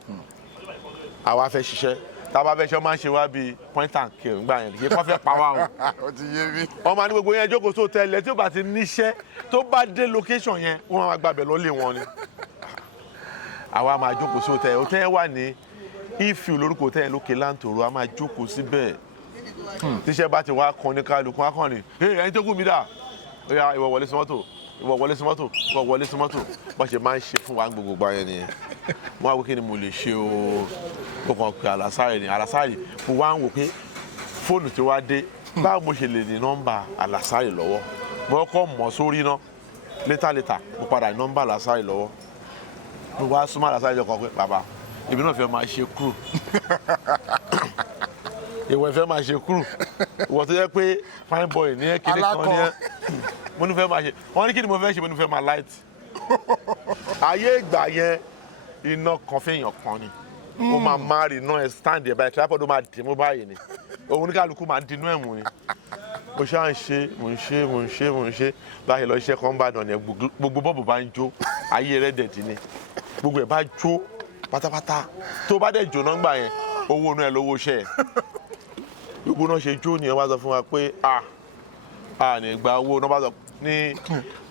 àwa fẹ́ ṣiṣẹ́ tá a bá fẹ́ ṣe máa ń ṣe wá bíi point and kill nígbà yẹn kì í kọ́ fẹ́ pa wá o. ó ti yé mi. ọmọ ní gbogbo yẹn jókòó tó tẹ́lẹ̀ tí ó bá ti níṣẹ́ tó bá dé location yẹn wọ́n máa gbàbẹ̀ lọ́lé wọn ni. àwa máa jókòó sí hòtẹ́ẹ̀ hòtẹ́ẹ̀ wà ní Ifẹ̀ lórúkọ hòtẹ́ẹ̀ lókè láǹtòrò a máa jókòó síbẹ̀ tíṣẹ́ bá ti wá kan ní kálukú wá kàn ní ẹni tó kù mí dà ó yá ìwọ wọlé sí mọ́tò ìwọ wọlé sí mọ́tò ìwọ wọlé sí mọ́tò bó ṣe máa ń ṣe fún wa gbogbo gbà yẹn nìyẹn mo wá wí kí ni mo lè ṣe o mo kàn pé àlàsáre ni àlàsáre mo wá ń wò pé fóònù tí wàá dé báwo mo ṣe lè ní nọ́mbà àlàsáre lọ́wọ́ mo kọ́ mọ̀ sórí náà létà mo padà ní nọ́mbà àlàsáre lọ́wọ́ mo wá súnmọ́ àlàsáre lọ́kàn pé bàbá èmi náà fẹ́ máa ṣe kúrò ìwọ fẹ́ máa ṣe kúrò ìwọ tó yẹ pé fine boy ní ẹ kíní kan ní ẹ mo ní fẹ́ máa ṣe wọ́n ní kí ni mo fẹ́ ṣe mo ní fẹ́ máa light ayé ìgbà yẹn iná kan fẹ́yàn kan ni ó máa máa rí iná ẹ̀ stand ẹ̀ báyìí tripod ó máa dì mú báyìí ni òun ní kálukú máa dinú ẹ̀ mú ni mo ṣáà ń ṣe báyìí lọ iṣẹ́ kan bá dàn ní gbogbo bọ́ọ̀bù bá ń jó ayé rẹ̀ dẹ̀ dì ni gbogbo ẹ̀ bá jó pátápátá tó bá dẹ̀ jóná ńgbà yẹn owó inú ẹ̀ lówó iṣẹ́ ẹ̀ gbogbo náà ṣe jó nìyẹn wá sọ fún wa pé a ní gba owó náà bá sọ ní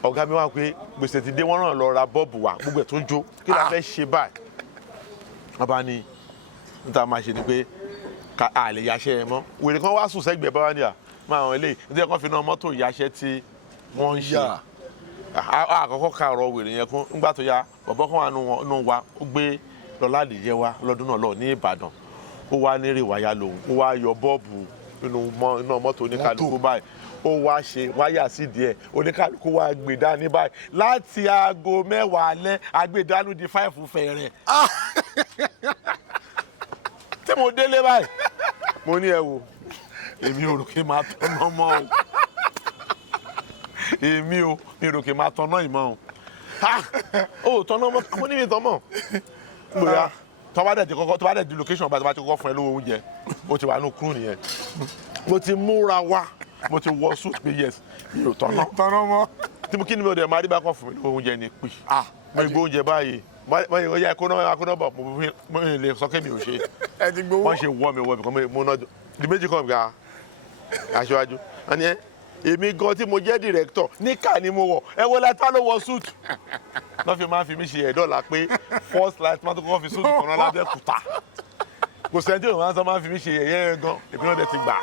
ọ̀gá mi wá pé gbèsè ti dé wọ́n ràn lọ ra bọ́ọ̀bù wa gbogbo ẹ̀ tó jó kí la fẹ́ ṣe báyìí wọ́n bá ní níta máa ṣe ni pé a lè yaṣẹ́ ẹ mọ́ wèrè kan wá sùn sẹ́gbẹ̀ẹ́ bá wá ní à máa hàn eléyìí nítorí kan fi náà mọ́tò yaṣẹ́ tí wọ́n ń ṣe àkọ́kọ́ ka ọ̀rọ̀ wèrè yẹn kún nígbà tó yá bọ̀bọ́ kan wà nù wa ó gbé lọ́lá àdìjẹ́ wa lọ́dún náà lọ ní Ìbàdàn ó wá ní rèwáyà lòun ó wá yọ bọ́ọ̀bù inú mọ́tò oníkálukú báyìí ó wá ṣe wáyà sí díẹ̀ oníkálukú wá gbé dání báyìí láti aago 10 alẹ́ agbèdánù di 5 fẹ̀rẹ̀ tí mo délé báyìí mo ní ẹ wò èmi ò rò kí n máa tọ́nà mọ́ o èmi ò mi rò kí n máa tọ́nà ìmọ̀ o ò tọ́nà mọ́ mo ní mi tọ́ mọ́ gbòòrà tó bá dẹ̀ di location bá ti kọ́kọ́ fún ẹ lówó oúnjẹ ó ti wà ní kúrò nìyẹn mo ti múra wá mo ti wọ suit pé yes mi ò tọ́nà mọ́ tí mo kí ni mi ò dẹ̀ máa rí bá kọ́ fún mi lówó oúnjẹ ni pè mo gbé oúnjẹ báyìí báyìí ó yá akóná bọ̀ mo lè sọ pé mi ò ṣe wọ́n ṣe wọ́ mi kan mo náà di méjì kan ga aṣáájú àní ẹ èmi gan tí mo jẹ́ director níkà ni mo wọ̀ ẹ wo láti ló wọ suit lọ́ fi máa ń fi mí ṣe ẹ̀dọ́là pé first light máa tó kọ́kọ́ fi suit kan náà lábẹ́kúta kò sẹ́ni tí òun máa ń fi mí ṣe ẹ̀yẹ́ gan èmi náà dẹ̀ ti gbà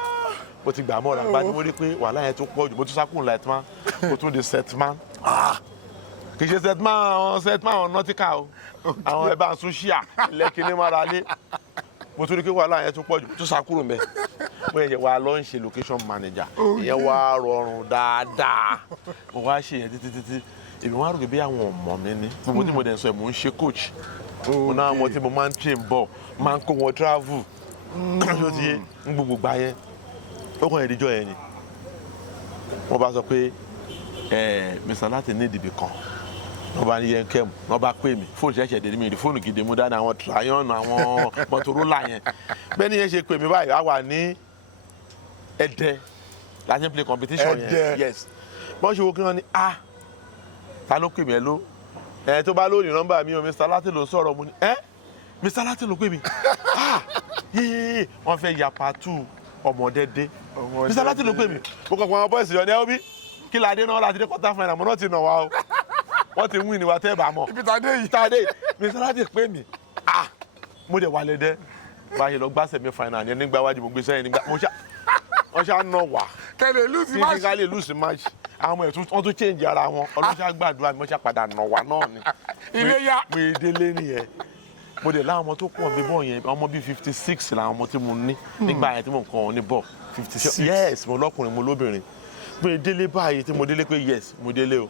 mo ti gbà mọ́ra gba ni mo rí pé wàhálà yẹn tó pọ̀ jù mo tún sákùn light man mo tún di set man kì í ṣe set man nautica o àwọn ẹ̀ bá ń sún ṣíà lẹ́kìnní mara lé mo tún rí pé wàhálà yẹn tó pọ̀ jù mo tún sákùrò mẹ́ mo yẹ wá lọ ń ṣe location manager ìyẹn wá rọrùn dáadáa mo wá ṣe yẹn títí èmi wá rò pé bí àwọn ọmọ mi ní gbogbo tí mo dẹ̀ sọ ẹ̀ mò ń ṣe coach mo náà mo tí mo máa ń train ball máa ń kó wọn travel ṣó ti yé ń gbogbo gbà yẹn ó kàn ìdíjọ́ yẹn ni wọ́n bá sọ pé Mr. Láti ní ìdìbò kan wọ́n bá ní Yemkem wọ́n bá pè mí fóònù ṣẹ̀ṣẹ̀ dé mi rí fóònù gidi mú dání àwọn Trayon àwọn Motorola yẹn bẹ́ẹ̀ ni yẹn ṣe pè mí báyìí a wà ní Ẹdẹ láti play competition yẹn yes wọ́n ṣe wo kí wọ́n ní ta ló pè mí ẹ ló tó bá lónìí nọ́mbà mi o Mr. Láti ló sọ̀rọ̀ mu ni Mr. Láti ló pè mí yíyí wọ́n fẹ́ ya pàtó ọmọdédé Mr. Láti ló pè mí mo kàn pọ̀ àwọn bọ́ọ̀sì yọ ní ẹ́ bí kí ládé náà láti dé quarter final mo náà ti nà wá o wọ́n ti win ni wa tẹ́ bá mọ̀ ibi tàdé Mr. Láti pè mí mo dẹ̀ wà lẹ́dẹ́ báyìí lọ gbá semi final yẹn nígbà wájú mo gbé sẹ́yìn nígbà wọ́n ṣá nà wá kẹ́lẹ̀ lùsì match kí lè lùsì match àwọn ẹ̀ wọ́n tún change ara wọn ọlọ́ṣà gbàdúrà mi wọ́n ṣá padà nà wá náà ni ilé yá pé délé nìyẹn mo dẹ̀ láwọn ọmọ tó pọ̀ bí bọ́ọ̀ yẹn ọmọ bíi 56 làwọn ọmọ tí mo ní nígbà yẹn tí mo kàn wọ́n ní bọ́ọ̀ 56 yes mo lọ́kùnrin mo lóbìnrin pé délé báyìí tí mo délé pé yes mo délé o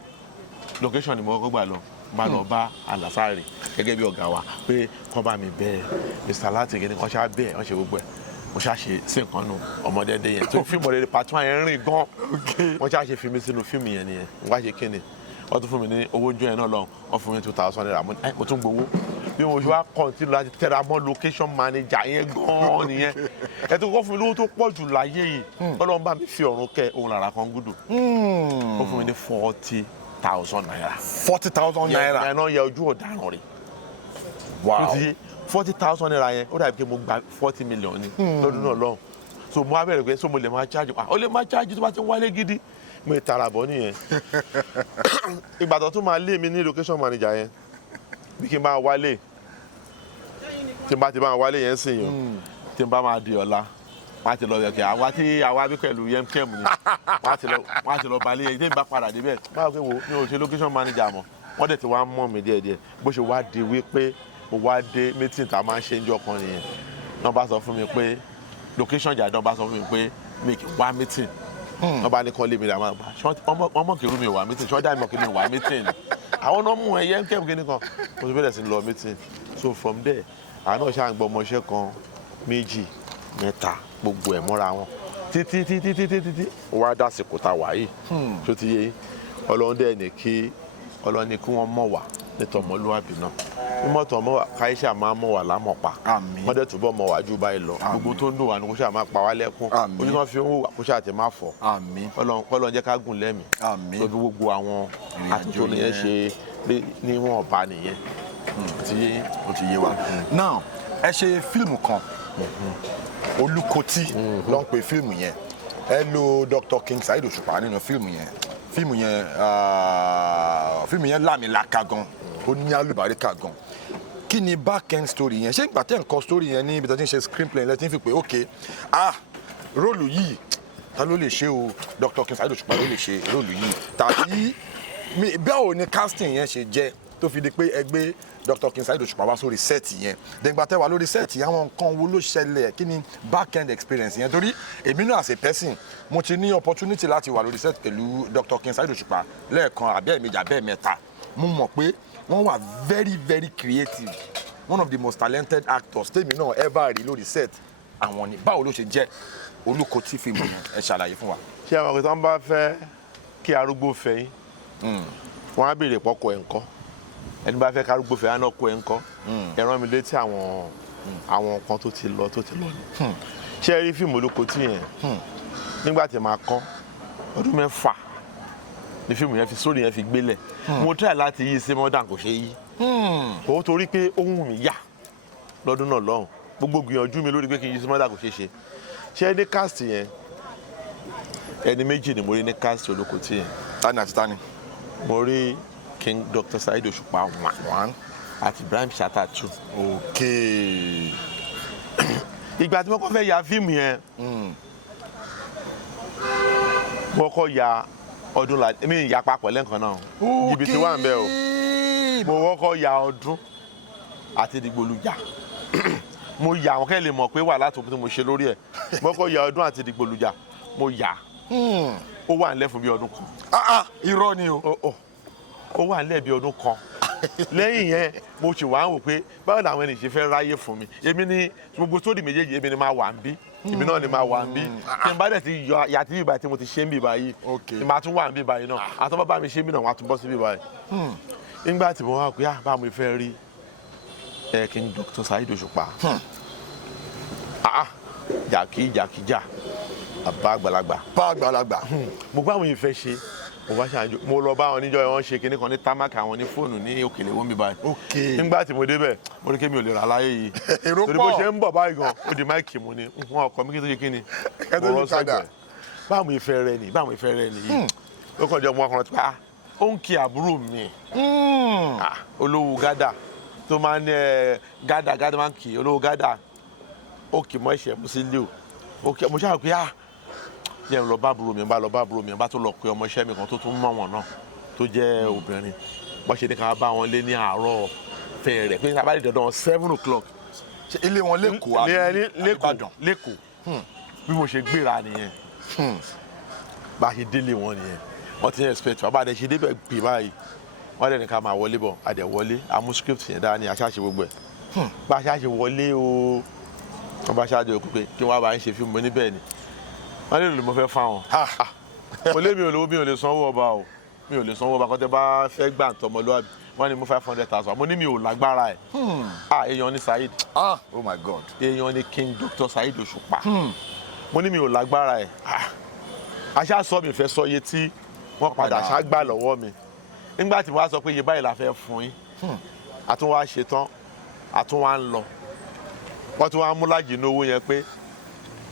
location ni mo kọ́kọ́ gbà lọ bá lọ bá Alasare gẹ́gẹ́ bí ọ̀gá wa pé kọ́ bá mi bẹ́ẹ̀ Mr. Latin kìíní kan ṣáà bẹ́ẹ̀ wọ́n ṣe gbogbo ẹ̀ mo ṣáà ṣe sí nǹkan nù ọmọdédé yẹn tó fíìmù ọ̀rẹ́dẹ part 1 yẹn rìn gan wọ́n ṣáà ṣe fi mí sínú fíìmù yẹn nìyẹn wọ́n ṣe kíni wọ́n tún fún mi ní owó ojú yẹn náà lọ wọ́n fún mi 2,000 naira mo tún gbowó bí mo ṣe wá kọ́ńtínú láti tẹ̀ra mọ́ location manager yẹn gan nìyẹn ẹ tó kọ́ fún mi lówó tó pọ̀ jù láyé yìí Ọlọ́run bá mi fi ọ̀run kẹ́ òun lára kan gúdù ó fún mi ní 40,000 naira. 40,000 naira. yẹn náà yẹ ojú ọ̀daràn rẹ̀. Wow. 40,000 naira yẹn ó dàbí pé mo gba 40 million ni lọ́dún náà lọ́hùn so mo á bẹ̀rẹ̀ pé so mo lè máa charge ó lè máa charge tó bá ti ń wálé gidi mo tara bọ̀ nìyẹn. ìgbà tó tún máa lé mi ní location manager yẹn bí kí n bá wálé tí n bá ti bá wálé yẹn sìn yàn tí n bá máa di ọ̀la wọ́n á ti lọ yọ̀kẹ́ àwa bí pẹ̀lú Yemkem ni wọ́n á ti lọ balẹ̀ yẹn tí n bá padà débẹ̀ báwo pé wo mi ò ṣe location manager mọ́ wọ́n dẹ̀ ti wá mọ̀ mí díẹ̀díẹ̀ bó ṣe wá di wípé mo wá dé meeting tá a máa ń ṣe ń jọ kan nìyẹn náà bá sọ fún mi pé location jàdán bá sọ fún mi pé mi kì í wá meeting wọ́n bá ní kọ́ lé mi rà máa bá ọmọ kìrú mi wá meeting ṣọ́jà ìmọ̀ kí mi wá meeting àwọn náà mú ẹ Yemkem kí ni kan mo ti bẹ̀rẹ̀ sí lọ meeting so from there àwọn náà ṣáà ń gbọ́ ọmọọṣẹ́ kan méjì mẹ́ta gbogbo ẹ̀ mọ́ra wọn títí wá dásìkò tá a wà yìí tó ti yé Ọlọ́run dẹ̀ ní kí Ọlọ́run ní kí wọ́n mọ̀ wá nítorí ọmọlúwàbí náà mímọ́tò ọmọ káyíṣà máa mọ̀ wá lámọ̀pá wọ́n dẹ̀ túbọ̀ mọ̀ wá jù báyìí lọ gbogbo tó ń dùn wá ní kó ṣáà máa pa wá lẹ́kún ojú náà fi ń wò wá kó ṣáà ti máa fọ̀ Ọlọ́run jẹ́ ká gùn lẹ́mìí tó fi gbogbo àwọn àtúntò nìyẹn ṣe níwọ̀n bá nìyẹn ó ti yé wa. now ẹ ṣe fíìmù kan Olukoti ló ń pe fíìmù yẹn ẹ lo Dr. King Saheed Osupa nínú fíìmù yẹn lámìlaka gan ó ní àlùbáríkà gan kí ni back end story yẹn ṣé ìgbà tẹ́ ń kọ story yẹn ní ibi tó ti ń ṣe screenplay lẹ́tí ń fi pé ok róòlù yìí ta ló lè ṣe o Dr. King Saheed Osupa ló lè ṣe róòlù yìí tàbí báwo ni casting yẹn ṣe jẹ́ tó fi di pé ẹgbẹ́ Dr. King Saheed Osupa wá sórí set yẹn dẹ̀gbà tẹ́ wà lórí set yẹn àwọn nǹkan wo ló ṣẹlẹ̀ kí ni back end experience yẹn torí èmi náà as a person mo ti ní opportunity láti wà lórí set pẹ̀lú Dr. King Saheed Osupa lẹ́ẹ̀kan àbí ẹ̀ẹ̀mejì àbí ẹ̀ẹ̀mẹ́ta mo mọ̀ pé wọ́n wà very very creative one of the most talented actors tèmi náà ever rí lórí set àwọn ni báwo ló ṣe jẹ́ Olukoti fíìmù yẹn ẹ ṣàlàyé fún wa. ṣé àwọn akẹ́kọ̀ọ́ bá fẹ́ kí arúgbó fẹ́ yín wọ́n á béèrè pọ́kọ ẹ̀ ńkọ́ ẹni bá fẹ́ ká arúgbó fẹ́ yín náà kó ẹ̀ ńkọ́ ẹ rán mi létí àwọn nǹkan tó ti lọ ni. ṣé ẹ rí fíìmù Olukoti yẹn nígbà tí màá kọ́ ọdún 6 ní fíìmù yẹn sórí yẹn fi gbélẹ̀ mo try láti yí sí modern kò ṣe yí kò torí pé ohun mi yà lọ́dún náà lọ́hùn gbogbo gbìyànjú mi lórí pé kí n yí sí modern kò ṣe ṣé ní cast yẹn ẹni méjì ni mo rí ní cast Olukoti yẹn. tani àti tani. mo rí King Dr. Saheed Osupa 1 àti Ibrahim Shatta 2. ok. ìgbà tí mo kọ́ fẹ́ ya fíìmù yẹn mo kọ́ ya ọdún la èmi ìyá papọ̀ lẹ́ǹkan náà jìbìtì wà ń bẹ o mo kọ́kọ́ ya ọdún àti dìgbòlùjà mo yà àwọn kẹ́ lè mọ̀ pé wà láti òkú tí mo ṣe lórí ẹ̀ mo kọ́kọ́ ya ọdún àti dìgbòlùjà mo yà ó wà nílẹ̀ fún bí ọdún kan. irọ́ ni o. ó wà nílẹ̀ bí ọdún kan lẹ́yìn yẹn mo ṣì wá ń wò pé báwo làwọn ènìyàn ṣe fẹ́ ráyè fún mi èmi ni gbogbo sódì méjèèjì èmi ni máa wà ń bí èmi náà ni máa wà ń bí tí n bá dẹ̀ ti yọ yàtí bíbá tí mo ti ṣe ń bíbá yìí ni màá tún wà ń bíbá yìí náà àtọ́ bá mi ṣe mí náà wọ́n á tún bọ́ sí bíbá yìí. nígbà tí mo wá pé báwo mo fẹ́ rí King Dr. Saheed Osupa jàkíjà bá àgbàlagbà mo gbá àwọn ìfẹ́ ṣe mo bá ṣàjò mo lọ bá wọn níjọ́ wọn ṣe kinní kan ní támákì àwọn ní fóònù ní òkèlè wọn bí báyìí nígbà tí mo débẹ̀ mo ní kémi ò lè rà láyé yìí torí bó ṣe ń bọ̀ báyìí gan ó di máìkì mu ni wọn ọkọ mi kí tó ṣe kíni mo rọ sẹ́gbẹ̀ẹ́ báwo ìfẹ́ rẹ ni yìí ó kàn jẹ́ ọmọ ọkùnrin tó ó ń kí àbúrò mi olówó gádà tó máa ń gádà máa ń kí olówó gádà ó kì mọ́ ẹ̀ṣẹ̀ mú sí ilé o mo ṣáà pé yẹn lọ bá àbúrò mi bá tó lọ pé ọmọọṣẹ́ mi kan tó tún mọ̀ wọn náà tó jẹ́ obìnrin bó ṣe ní ká bá wọn lé ní àárọ̀ fẹ́ rẹ̀ pé sábà lè dandan 7 o'clock. ilé wọn lẹ́kọ̀ọ́ lẹ́kọ̀ọ́ bí mo ṣe gbéra nìyẹn bá a ṣe délé wọn nìyẹn wọ́n ti ń expect bàbá àdé ṣe débẹ̀ pè báyìí wọ́n lẹ́nu ká máa wọlé bọ̀ adẹ̀ wọlé àmú script yẹn dáa ní aṣáṣe gbogbo ẹ̀ bá aṣáṣe wọlé o wọ́n bá aṣáájú òkú pé kí wọ́n bá ń ṣe fíìmù níbẹ̀ ni wọ́n lè lò mo fẹ́ fáwọn mo lé mi ò lówó mi ò lè sanwó ọba o mi ò lè sanwó ọba kọ́tẹ́ bá fẹ́ gbà tọmọlúwàbí wọ́n ní mo 500,000 mo ní mi ò lágbára ẹ̀ èèyàn ní Saheed oh my God èèyàn ní King Dr. Saheed Osupa mo ní mi ò lágbára ẹ̀ aṣá sọ mi fẹ́ sọ iye tí wọ́n padà ṣá gbà lọ́wọ́ mi nígbà tí mo wá sọ pé iye báyìí la fẹ́ fún yín àtún wá ṣe tán àtún wá ń lọ wọ́n tún wá mú lájì ní owó yẹn pé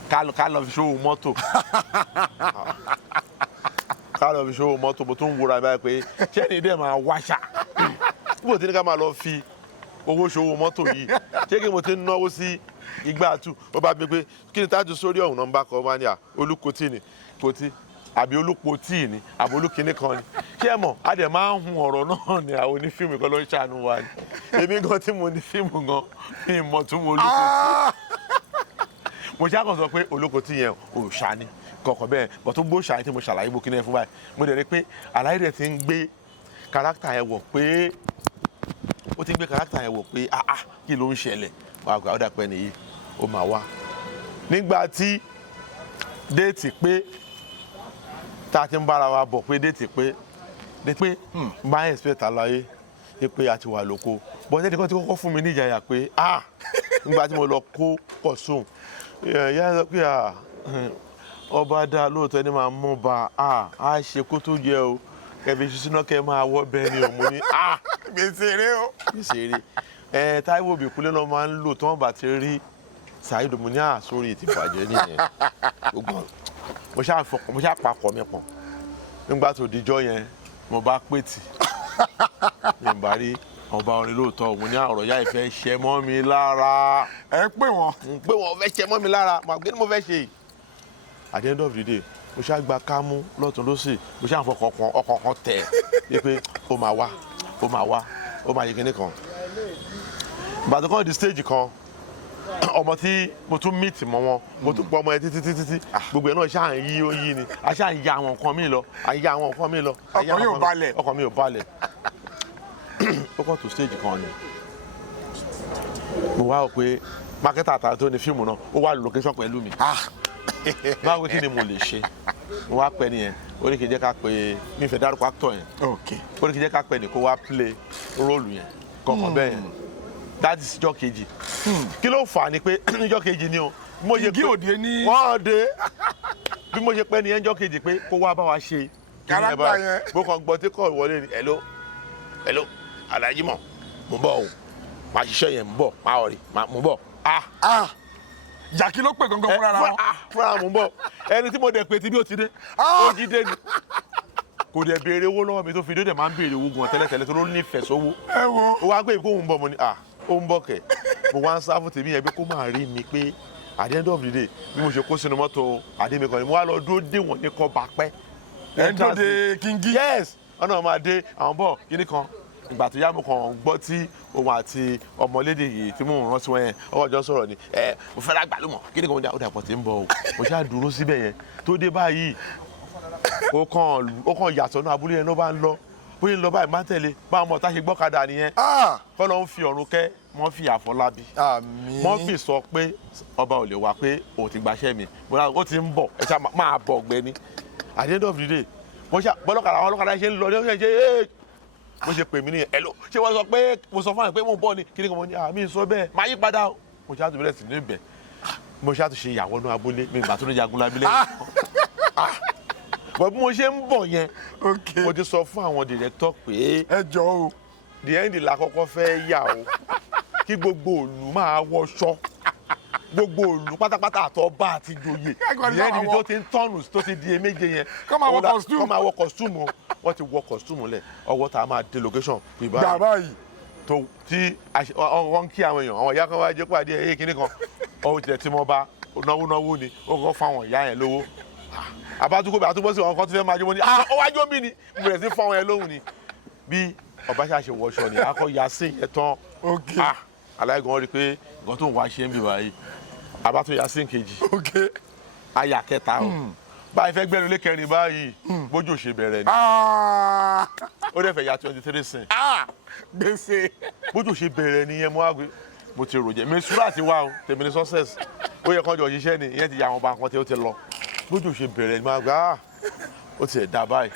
ká lọ fi ṣòwò mọ́tò ká lọ fi ṣòwò mọ́tò mo tún ń wúra báyìí pé ṣé ní dẹ́ máa wáṣà níbo tí ní ká máa lọ fi owó ṣòwò mọ́tò yìí ṣé kí mo ti ń náwó sí igbá àtù ó bá mi pé kí ni tájú sórí ọ̀hún náà ń bá kọ́ bá ní Olukoti ni koti àbí Olukoti ni àbí olúkiní kan ni ṣé ẹ mọ̀ a dẹ̀ máa ń hun ọ̀rọ̀ náà ni àwọn onífíìmù kan ló ń ṣàánú wa ni èmi gan tí mo ní fíìmù gan mi mọ̀ tún mo Olukoti mo ṣàkàn sọ pé Olukoti yẹn ò ṣàní kọ̀ọ̀kan bẹ́ẹ̀ bọ̀ tó gbó ṣàní tí mo ṣàlàyé bó kíní ẹ fún báyìí mo dẹ̀ rí pé àlàyé rẹ̀ ti ń gbé káràkítà yẹn wọ̀ pé ó ti ń gbé káràkítà yẹn wọ̀ pé kí ló ń ṣẹlẹ̀ wàá gbà ó dà pé nìyí ó máa wá nígbà tí déètì pé tá a ti ń bára wa bọ̀ pé déètì pé máa expect àlàyé pé a ti wà lóko bọ́n ẹnì kan ti kọ́kọ́ fún mi ní ìjàyà pé nígbà tí mo lọ kó kọ̀sùn ìyá sọ pé ọba dá lóòótọ́ ẹni máa mú ba á ṣe kó tó jẹ o kẹfì ṣiṣúná kẹ máa wọ́ bẹ́ẹ̀ ni òun ní gbèsè eré o. gbèsè eré Táíwò Bìkúnlé náà máa ń lò tí wọ́n bá ti rí Saheed mo ní sórí ti bàjẹ́ nìyẹn gbogbo mo ṣáà papọ̀ mi pọ̀ nígbà tó dijọ́ yẹn mo bá pètì ní bá rí ọba orin lóòótọ́ mo ní ọ̀rọ̀ yá ìfẹ́ ṣẹ mọ́ mi lára. ẹ pè wọ́n. pé wọ́n fẹ́ ṣẹ mọ́ mi lára màá gbé ní mo fẹ́ ṣe yìí. At the end of the day mo ṣáà gba kámú lọ́tún lọ́sì mo ṣáà fọkàn ọkàn kan tẹ̀ ẹ́ pé ó máa wá ó máa yẹ kíní kan. ìbàdàn kan di stage kan ọmọ tí mo tún meet mọ́ wọn mo tún pọ̀ ọmọ ẹ títí gbogbo ẹ náà ṣáà ń yí ó yí ni a ṣáà ń ya àwọn nǹkan mi lọ ọkàn mi ò balẹ̀ ó kàn tó stage kan ni mo wá rò pé mákẹ́tà àtàrà tó ní fíìmù náà ó wà location pẹ̀lú mi báwo kí ni mo lè ṣe mo wá pẹ́ nìyẹn ó ní kí n jẹ́ ká pé mi fẹ́ dárúkọ actor yẹn ó ní kí n jẹ́ ká pẹ́ ní kó wá play role yẹn kọ̀ọ̀kan bẹ́ẹ̀ yẹn that is ìjọ́ kejì kí ló fà á ni pé ìjọ́ kejì ni o mo ṣe pé wọ́n dé bí mo ṣe pẹ́ ní ìjọ́ kejì pé kó wá bá wa ṣe káràkítà yẹn mo kàn gbọ́ tí kò wọlé ni hello Alhaji mọ̀ mo bọ̀ o máa ṣiṣẹ́ yẹn mo bọ̀ máa ọ̀rẹ́ mo bọ̀ jàkí ló pè gangan fúnra wọn. fúnra mo bọ̀ ẹni tí mo dẹ̀ pé tí bí ó ti dé ó jí dé ni kò dẹ̀ béèrè owó lọ́wọ́ mi tó fi dé dẹ̀ máa ń béèrè owó gan tẹ́lẹ̀tẹ́lẹ̀ tó ló nífẹ̀ẹ́ sówó ó wá gbé kó ń bọ̀ mo ní ó ń bọ̀ kẹ̀ mo wá ń sá fún tèmi yẹn pé kó máa rí mi pé at the end of the day bí mo ṣe kó sínú mọ́tò àdémikàn ni mo wá lọ dúró dé wọ́n ní kọ́ bá pẹ́. ẹ̀ ń dúró de kíngí. yes ọ̀nà máa dé àwọn bọ̀ kíní kan ìgbà tó yá mo kàn gbọ́ tí òun àti ọmọlédè yìí tí mò ń rántí wọn yẹn ọwọ́ ọjọ́ sọ̀rọ̀ ni mo fẹ́ lágbà ló mọ̀ kí ni kò ń dà ó dàpọ̀ tí ń bọ̀ o mo ṣáà dúró síbẹ̀ yẹn tó dé báyìí ó kàn yàtọ̀ náà abúlé yẹn ló bá ń lọ bóyá ń lọ báyìí má tẹ̀lé báwọn ọmọ táṣe gbọ́kadà nìyẹn kọ́ ló ń fi ọ̀run kẹ́ Murphy Àfọlábí Murphy sọ pé ọba ò lè wá pé òun ti gbaṣẹ́ mi ó ti ń bọ̀ ẹ ṣá máa bọ̀ ọ̀gbẹ́ni at the end of the day bọ́lọ́kadà àwọn ọlọ́kadà ṣe ń lọ ní ọ̀ṣẹ́ ṣe bó ṣe pè mí nìyẹn ẹ̀lò ṣé wọ́n sọ pé mo sọ fún àwọn pé mo ń bọ̀ ni kí ni mo ní àmì sọ bẹ́ẹ̀ máa yí padà o mo ṣáà tún bẹ̀rẹ̀ sí ní ibẹ̀ mo ṣáà tún ṣe ìyàwó náà abúlé mi ìgbà tó ní jagun lábílẹ̀ bọ̀ bí mo ṣe ń bọ̀ yẹn mo ti sọ fún àwọn dìrẹ́tọ̀ pé ẹ jọ o the end la kọ́kọ́ fẹ́ yà o kí gbogbo òlù máa wọṣọ gbogbo òlù pátápátá àtọba àti ìjòyè the end tó ti ń tọ́nù tó ti di eméje yẹn kọ́ máa wọ costume wọ́n ti wọ costume lẹ̀ ọwọ́ tá a máa dé location gbàgbà yìí tó tí wọ́n ń kí àwọn èèyàn àwọn ìyá kan wá jẹ́ pàdé ẹ̀yẹ kínní kan ọ̀hún tilẹ̀ tí mo bá náwó ni ó kọ́ fáwọn ìyá yẹn lówó àbátúkọ̀ àtúbọ̀ sí àwọn kan tó fẹ́ máa jó mọ́ ni ó wá jó mí ni mo bẹ̀rẹ̀ sí fáwọn yẹn lóhùn ni bí ọba ṣáà ṣe wọṣọ ni akọ ya sí yẹn tán aláìgàn rí i pé nǹkan tó ń wá ṣe ń bì báyìí abátún ya sí kejì aya kẹta o báyìí fẹ́ gbẹ́nu lé kẹrin báyìí bójú ṣe bẹ̀rẹ̀ ni ó dẹ̀ fẹ́ ya 23 cents gbèsè bójú ṣe bẹ̀rẹ̀ ni yẹn mo wá gbé mo ti rò jẹ́ mi sùúrù àti wá o tèmi ní success ó yẹ kán jọ ṣiṣẹ́ ni ìyẹn ti ya àwọn ọba nǹkan tí ó ti lọ bójú ṣe bẹ̀rẹ̀ ni mo wá gbé ó ti ẹ̀ dá báyìí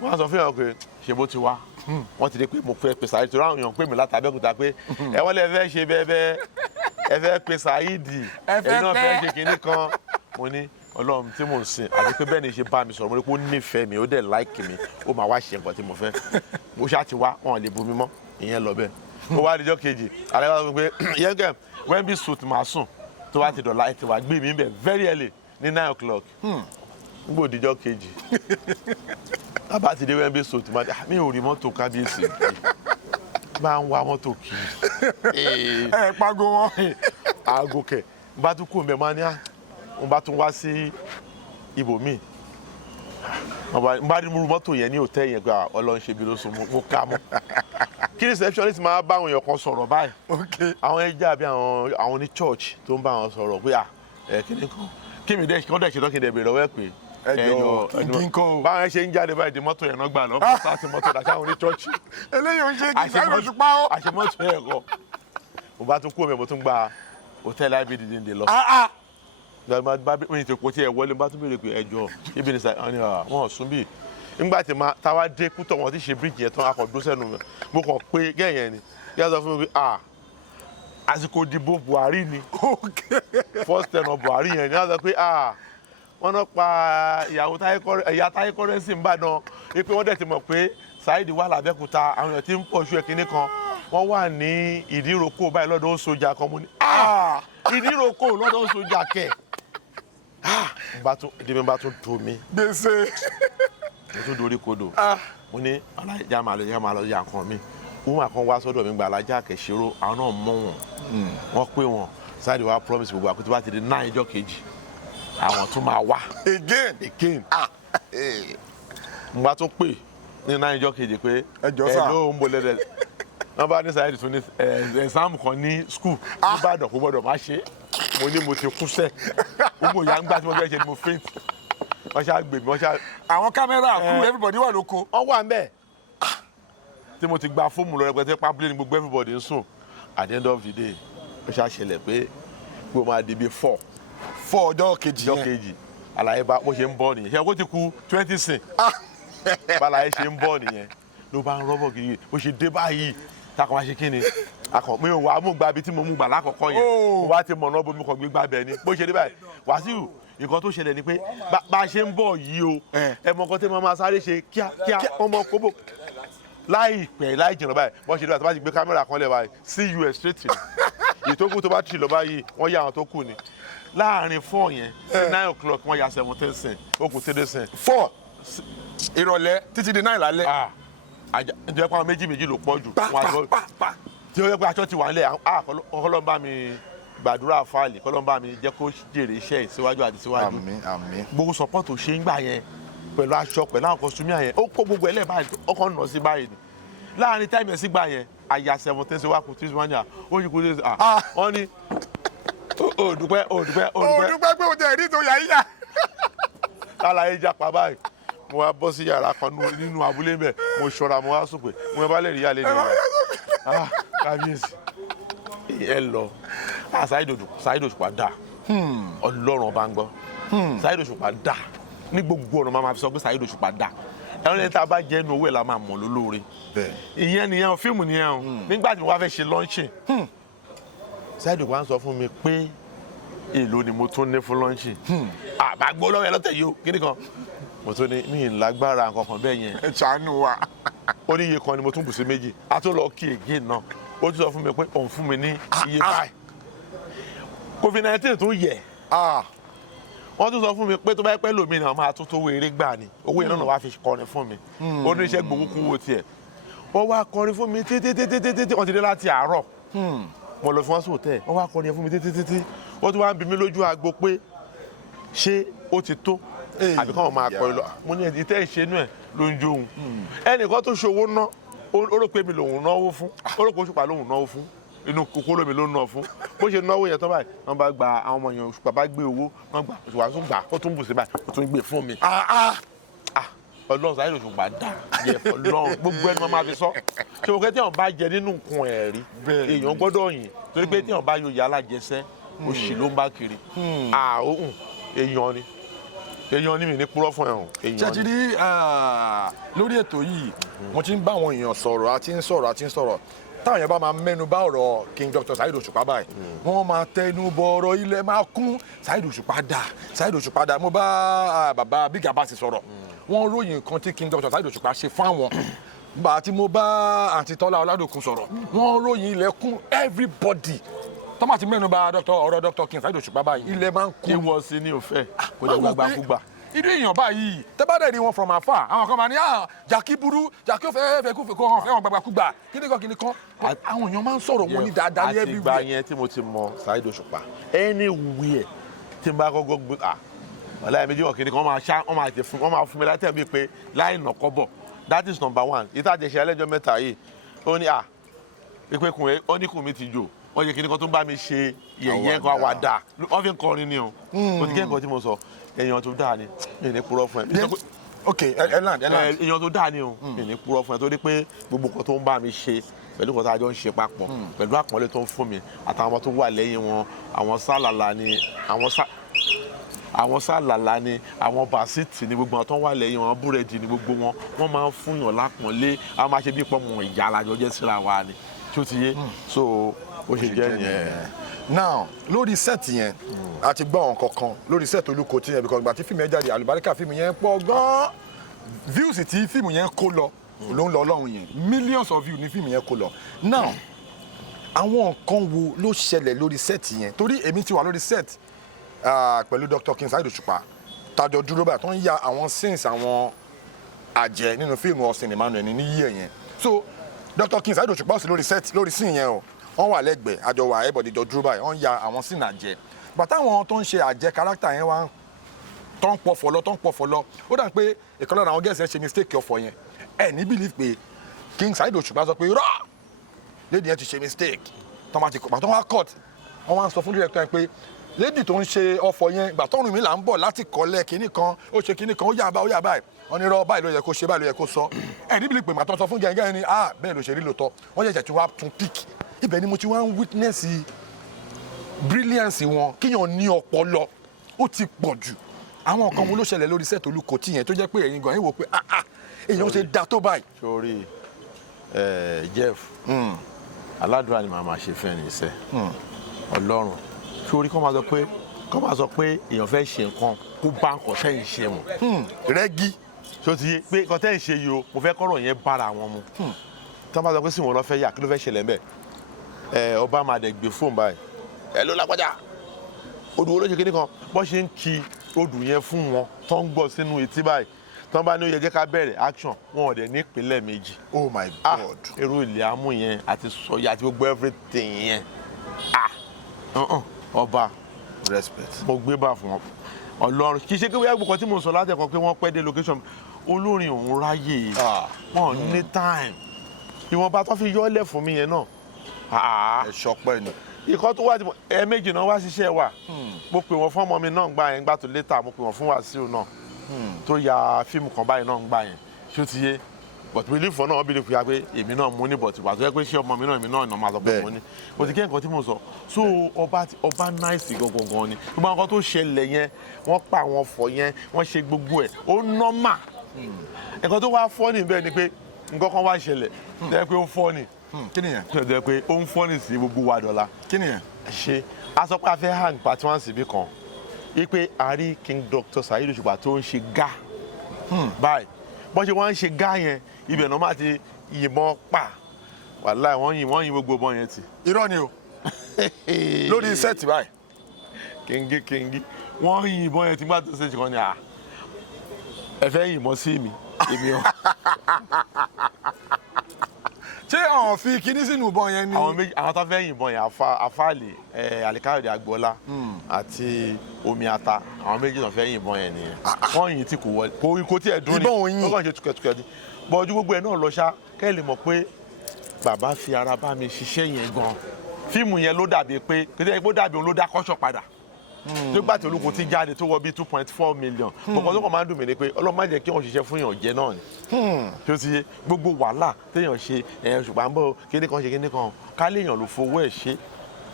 wọ́n á sọ fún yàrá pé ṣe bó ti wá wọ́n ti di pé mo fẹ́ pe Saheed torí àwọn èèyàn pè mí láti Abẹ́òkúta pé ẹ wọ́n lè fẹ́ ṣe bẹ́ẹ̀ ẹ fẹ́ pe Saheed ẹ náà fẹ́ ṣe kinní kan mo ní Ọlọ́run tí mò ń sìn àti pé bẹ́ẹ̀ ni ṣe bá mi sọ̀rọ̀ mo ní kó nífẹ̀ẹ́ mi ó dẹ̀ láìkì mi ó máa wá ṣe nǹkan tí mo fẹ́ mo ṣáà ti wá wọn lè bu mi mọ́ ìyẹn lọ bẹ́ẹ̀ ó wá díjọ́ kejì àlẹ́ wa sọ pé Yemkem when be suit máa sùn tó wá ti dọ̀la ẹ ti wá gbé mi bẹ̀ very early ní 9 o'clock nígbò díjọ́ kejì bàbá ti dé when be suit máa mi ò rí mọ́tò kábíyèsí máa ń wá mọ́tò kiri ẹ pago wọn aago kẹ bá tún kú mbẹ máa ní n bá tún wá sí ibòmíì n bá rí mọ́tò yẹn ní hòtẹ́ẹ̀lì yẹn pé Ọlọ́run ṣe bí ló sùn mo ká mọ́ kí receptionist máa bá àwọn èèyàn kan sọ̀rọ̀ báyìí àwọn ẹja bí àwọn ní church tó ń bá wọn sọ̀rọ̀ pé kíni kan kí mi dẹ́ kí wọ́n dẹ̀ ṣe tán kí n dẹ̀ bèrè lọ́wọ́ ẹ̀ pé ẹjọ báwọn ṣe ń jáde báyìí di mọ́tò yẹn náà gbà lọ fún sáà ti mọ́tò dàṣà àwọn ní church eléyìí ń ṣe kí Saheed Òṣùpá ó àṣemọ́tò yẹn kọ mo bá tún kú omi mo tún gba hòtẹ́ẹ̀lì IBD dìde lọ mi ti kò tí ẹ wọlé bá tún béèrè pé ẹjọ ibi ní wọn sún bí nígbà tí táwa dé Kútọ̀ wọn ti ṣe bíríìjì yẹn tán akọ̀ dó sẹ́nu mo kàn pé gẹ́yẹn ni yíyá sọ fún mi pé àsìkò ìdìbò Buhari ni first term of Buhari yẹn ni yíyá sọ pé wọ́n náà pa ìyàwó Táyé Currency ńbàdàn pé wọ́n dẹ̀ ti mọ̀ pé Saheed wà l'Abẹ́òkúta àwọn èèyàn ti ń pọ̀ ṣú ẹ̀kíní kan wọ́n wà ní ìdíròkò báyìí lọ́dọ̀ sójà kan mo ní ìdíròkò lọ́dọ̀ sójà kẹ̀ ìdíbi bá tún tó mi gbèsè mo tún dorí kodò mo ní alájà máa lọ ya nǹkan mi wọ́n máa kàn wá sọ́dọ̀ mi gba alájà kẹ̀ṣẹ́rò àwọn náà mọ̀ wọ́n pé wọn Saheed wa promise gbogbo àkútí bá ti di 9 ọjọ́ kejì àwọn tún máa wá again mo bá tún pè ní 9 ọjọ́ kejì pé ẹ ló ń bolẹ̀ dẹ̀ wọ́n bá ní Saheed tún ní ẹ̀sáàmù kan ní skul nìbàdàn kó gbọ́dọ̀ má ṣe mo ní mo ti kú sẹ́ gbogbo ìyá ń gbà tí mo fẹ́ ṣe ni mo faint wọ́n ṣáà gbè mí wọ́n ṣáà. àwọn kámẹ́rà kú everybody wà lóko. wọ́n wà ń bẹ̀ tí mo ti gba fóònù lọ rẹpẹtẹ pábílẹ̀ ní gbogbo everybody ń sùn at the end of the day ó ṣáà ṣẹlẹ̀ pé gbogbo máa di bí 4 ọjọ́ kejì yẹn ọjọ́ kejì àlàyé bá bó ṣe ń bọ̀ nìyẹn ṣe kó ti kú 20 cents bàlàyé ṣe ń bọ̀ nìyẹn ló bá ń rọ́bọ̀ gidi bó ṣe dé báyìí takọ̀ wá ṣe kí ni akọ̀ mi ò wá mú gba ibi tí mo mú gbà lákọ̀ọ́kọ́ yẹn mo wá ti mọ̀ náà bomi kan gbégbá bẹ́ẹ̀ ni bó ṣe dé báyìí Wàsíù nǹkan tó ṣẹlẹ̀ ni pé bá a ṣe ń bọ̀ yìí o ẹ mọ nǹkan tí mo máa sáré ṣe kíákíá ọmọ kóbó láìpẹ́ láì jìnnà báyìí bó ṣe dé báyìí tó bá ti gbé kámẹ́rà kan lẹ̀ báyìí see you straight ni ìtókù tó bá tì lọ báyìí wọ́n yà àwọn tó kù ni láàrin 4 yẹn sí 9 o'clock wọ́n ya 17 cents ó kù 3 cents. 4 ìrọ̀lẹ́ títí di 9 lálẹ́. ǹjẹ́ pàwọn méjì ló pọ̀ jù tí ó yẹ pé aṣọ ti wà nílẹ̀ Ọlọ́run bá mi gbàdúrà fáàlì kọ́lọ́n bá mi jẹ́ kó jèrè iṣẹ́ ìsíwájú àti síwájú àmín gbogbo support tó ṣe ń gbà yẹn pẹ̀lú aṣọ pẹ̀lú àwọn kọ́sùmíà yẹn ó kó gbogbo ẹlẹ́ báyìí ọkọ̀ nà sí báyìí ni láàrin táìmù ẹ̀sìn gbà yẹn àyà 17 sí wákùn tí wọ́n yà ó yí kó dé wọ́n ní òdùpẹ́ pé o tẹ̀ rí tó yà yíyà. àlàyé japa báyìí mo wá bọ́ sí yàrá kan nínú abúlé mẹ́ mo ṣọ́ra mo wá sùn pé mo bá lè rí yàlẹ́ nìyẹn kábíyèsí ẹ lọ Saheed Òṣùpá dà Ọlọ́run ọba ń gbọ́ Saheed Òṣùpá dà ní gbogbo ọ̀nà máa fi sọ pé Saheed Òṣùpá dà ẹ̀rọ ní ta bá jẹ́ inú owó ẹ̀ la máa mọ̀ lólóore ìyẹn nìyẹn fíìmù nìyẹn o nígbà tí mo wá fẹ́ ṣe lọ́ńṣìn Saheed Òṣùpá ń sọ fún mi pé èlò ni mo tún ní fún lọ́ńṣìn àbágbó lọ́wọ́ ẹ lọ́tẹ̀ yìí o kí ni kan mo tún ní mi ì lágbára nǹkan kan bẹ́ẹ̀ yẹn ẹ ṣàánú wa ó ní iye kan ni mo tún bù sí méjì a tún lọ kí again náà ó tún sọ fún mi pé òun fún mi ní iye báyìí COVID-19 tún yẹ wọ́n tún sọ fún mi pé tó bá yẹ pẹ́ lómi náà máa tún tó owó eré gbà ni owó yẹn náà wàá fi kọrin fún mi ó ní iṣẹ́ gbowó kún owó tiẹ̀ ó wá kọrin fún mi títí wọ́n ti dé láti àárọ̀ mo lọ fún wọn sóòtẹ́ ó wá kọrin fún mi títí ó tún wá ń bi mí lójú agbo pé ṣé ó ti tó àbí káwọn máa kọ lọ mo ní ẹni tẹ́ ìṣe inú ẹ̀ ló ń jóun ẹnìkan tó ṣòwò ná ó rò pé mi lòun náwó fún ó rò pé Òṣùpá lòun náwó fún inú kókóró mi ló ná fún bó ṣe náwó yẹn tán báyìí wọ́n bá gba àwọn ọmọ yẹn bàbá gbé owó wọ́n gbà wàá tún gbà ó tún bù sí báyìí ó tún gbé fún mi. Ọlọ́run Saheed Òṣùpá dá yẹ Ọlọ́run gbogbo ẹni máa fi sọ ṣé o kẹ́ tí wọ́n bá jẹ nínú nǹkan ẹ̀rí èèyàn gbọ́dọ̀ yìn torí pé tí wọ́n bá yọ ìyá alájẹsẹ́ òṣì ló ń bá kiri èèyàn ni mi ní purọ́ fún ẹ̀hún èèyàn ni. ṣètìlí lórí ètò yìí mo ti ń bá àwọn èèyàn sọ̀rọ̀ àti ń sọ̀rọ̀ táwọn yẹn bá máa mẹ́nu bà ọ̀rọ̀ King Dr. Saheed Òṣùpá báyìí wọ́n máa tẹnu bọ ọ̀rọ̀ ilẹ̀ máa kún Saheed Òṣùpá dá mo bá bàbá Big Abas sọ̀rọ̀ wọ́n ròyìn nǹkan tí King Dr. Saheed Òṣùpá ṣe fún àwọn gbà tí mo bá àǹtí Tọ́lá Ọládòkun sọ̀rọ̀ wọ́n ròyìn ilẹ̀kùn everybody tọ́mà ti mẹ́nu bà ọ̀rọ̀ Dr. King Saheed Òṣùpá báyìí ilẹ̀ máa ń kún. kí wọ́n sí ní òfẹ́ kó jẹ́ gbàgbàkúgbà. irú èèyàn báyìí tẹ́bàdẹ̀ rí wọn from afar àwọn kan máa ní jàkí burú jàkí ó fẹ́ kó hàn fẹ́ wọn gbàgbàkúgbà kíní kan àwọn èèyàn máa ń sọ̀rọ̀ wọn ní dáadáa ní ẹbí wíwẹ̀. àti ìgbà yẹn tí mo ti mọ Saheed Òṣùpá anywhere tí n bá kọ́kọ́ gbé ọ̀la ẹ̀mí jíwọ̀n kìíní kan wọ́n máa fún mi láti ẹ̀mí pé láì nà kọ́bọ̀ that is number one ìtàjẹsẹ̀ ẹlẹ́jọ́ mẹ́ta yìí ó ní ìpẹ́kùn ó ní kùn mi ti jò wọ́n ṣe kìíní kan tó bá mi ṣe yẹ̀yẹ́ kan àwàdà wọ́n fi ń kọrin ni o kò tí kẹ́kọ̀ọ́ tí mo sọ èèyàn tó dáa ni mi ní purọ́ fún ẹ. ok Eland. èèyàn tó dáa ni o mi ní purọ́ fún ẹ torí pé gbogbo nǹkan tó ń bá mi ṣe pẹ̀lú nǹkan tá a jọ ń ṣe papọ̀ pẹ̀lú àpọ́nlé tó ń fún mi àtàwọn ọmọ tó wà lẹ́yìn wọn àwọn sálàlà ni àwọn bàṣítì ni gbogbo àwọn tó wà lẹ́yìn wọn búrẹ́dì ni gbogbo wọn máa ń fún yàn lápọ́nlé àwọn máa ṣe bí pọ́nmọ ìyá alájọ jẹ́ síra wa ni tí ó ti yé so ó ṣe jẹ́ nìyẹn. now lórí set yẹn a ti gbọ́ àwọn kankan lórí set Olukoti yẹn because ìgbà tí fíìmù yẹn jáde àlùbáríkà fíìmù yẹn pọ̀ gan-an views tí fíìmù yẹn kó lọ ló ń lọ ọlọ́run yẹn millions of views ní fíìmù yẹn kó lọ now àwọn nǹkan wo ló ṣẹlẹ̀ lórí set yẹn torí èmi ti wà lórí set pẹ̀lú Dr. King Saheed Òṣùpá tàjọ dúró báyìí tó ń ya àwọn scenes àwọn àjẹ́ nínú fíìmù Austin Emmanuel ní yíyẹ yẹn so Dr. King Saheed Òṣùpá sí lórí set lórí scene yẹn o wọ́n wà lẹ́gbẹ̀ẹ́ àjọ wà everybody jọ dúró báyìí wọ́n ya àwọn scene àjẹ́ bàtà àwọn tó ń ṣe àjẹ́ character yẹn wá tó ń pọ̀ fọlọ́ ó dà pé ìkan lára àwọn gẹ̀ẹ́sì ẹ̀ ṣe mistake ọ̀fọ̀ yẹn ẹ̀ ní believe pé King Saheed Òṣùpá sọ pé rà lady yẹn ti ṣe mistake tọ́mátìkọ̀ pàtó wá cut wọ́n wá ń sọ fún director yẹn pé lady tó ń ṣe ọ̀fọ̀ yẹn ìgbà tọ́run mi là ń bọ̀ láti kọ́lẹ̀ kinní kan ó ṣe kinní kan ó yà báyìí wọ́n ní rọ báyìí ló yẹ kó ṣe báyìí ló yẹ kó sọ ẹ̀ ní believe pé màtọ́ sọ fún gẹ́gẹ́ ni bẹ́ẹ̀ ló ṣe rí lóòótọ́ wọ́n yẹ tí wọ́n á tún pick ibẹ̀ ni mo ti wá ń witness brilliance wọn kíyàn ní ọpọlọ ó ti pọ̀ jù àwọn nǹkan wo ló ṣẹlẹ̀ lórí set Olukoti yẹn tó jẹ́ pé ẹ̀yin gan yín wò pé èèyàn ṣe da tó báyìí. sórí Jeff aládùúrà ni màá máa ṣe fẹ́ ní iṣẹ́ Ọlọ́run sórí kọ́ máa sọ pé èèyàn fẹ́ ṣe nǹkan kó bá nǹkan tẹ́yìn ṣe mu rẹ́gí tó ti yé pé nǹkan tẹ́yìn ṣe yìí o mo fẹ́ kọ́rọ̀ yẹn bára wọn mu tí wọ́n bá sọ pé sì wọ́n lọ fẹ́ yà kí ló fẹ́ ṣẹlẹ̀ mbẹ́ ọba máa dẹ̀ gbé fóònù báyìí ẹ ló lágbájá odò olóṣè kìíní kan bọ́ ṣe ń ki odò yẹn fún wọn tó ń gbọ́ sínú etí báyìí tó ń bá ní ó yẹ jẹ́ ká bẹ̀rẹ̀ action wọn ò dẹ̀ ní ìpínlẹ̀ méjì. oh my god. èrò ilé amú yẹn àti sọyà àti gbogbo everything yẹn ọba respect. mo gbé bá fún wọn Ọlọ́run kì í ṣe pé wíyá gbogbo tí mo sọ látẹ̀kọ́ pé wọ́n pẹ́ dé location olórin òun ráyè wọn ní time ìwọ̀nba tó fi yọ́lẹ̀ fún mi yẹn náà. ẹ ṣọpẹ́ ni. ìkọ́ tó wá ẹ̀ẹ̀mejì náà wá ṣiṣẹ́ wa mo pè wọ́n fún ọmọ mi náà gbà yẹn gbà tó létà mo pè wọ́n fún Wàsíù náà tó ya fíìmù kan báyìí náà gbà yẹn ṣó ti yé but belief for náà wọ́n believe ya pé èmi náà mú ní but ìgbà tó yẹ pé ṣé ọmọ mi náà èmi náà máa sọ pé mo ní mo ti kí nǹkan tí mo sọ so ọba nice gangan ni gbogbo àwọn kan tó ṣẹlẹ̀ yẹn wọ́n pa àwọn ọ̀fọ̀ yẹn wọ́n ṣe gbogbo ẹ̀ ó normal nǹkan tó wá funny bẹ́ẹ̀ ni pé nǹkan kan wá ṣẹlẹ̀ tẹ́ pé ó funny kí ni yẹn. tẹ́ pé ó ń funny sí gbogbo wa dọ́là. kí ni yẹn. ṣe a sọ pé a fẹ́ hang part one síbí kan wípé a rí King Dr. Saheed Òṣùpá tó ń ṣe gá báyìí bọ́n ṣe wọ́n ń ṣe gá yẹn ibẹ̀ náà máa ti yìnbọn pa wàláì wọ́n yin gbogbo bọ́n yẹn tì. irọ́ ni o lórí sẹ́ẹ̀tì báyìí. kengi wọ́n yin ìbọn yẹn tí gbà tó ṣe ṣe kan ni ẹ fẹ́ yìnbọn sí mi èmi o. ṣé àwọn fi kinní sínú ìbọn yẹn ni. àwọn tó fẹ́ yìnbọn yẹn afáàlì Àlìkáyọ̀dé Agboola àti omi ata àwọn méjì náà fẹ́ yìnbọn yẹn nìyẹn wọ́n yin tí kò wọlé kò tí ẹ̀ dún ni ìbọn òyìn ó kàn ṣe tukẹ̀tukẹ̀ ni bọ́ọ̀dù gbogbo ẹ̀ náà lọ ṣá kẹ́ ẹ lè mọ̀ pé bàbá fi ara bá mi ṣiṣẹ́ yẹn gan fíìmù yẹn ló dàbí pé kété ó dàbí òun ló dá kọ́ṣọ̀ padà nígbà tí Olukoti jáde tó wọ bíi 2.4 million kọ̀ọ̀kan tó kàn máa ń dùn mí ni pé Ọlọ́run má jẹ́ kí wọ́n ṣiṣẹ́ fún èèyàn jẹ náà ni tí ó ti yé gbogbo wàhálà téèyàn ṣe ṣùgbọ́n bọ́ kíní kan ṣe kíní kan ká léèyàn ló fowó ẹ̀ ṣe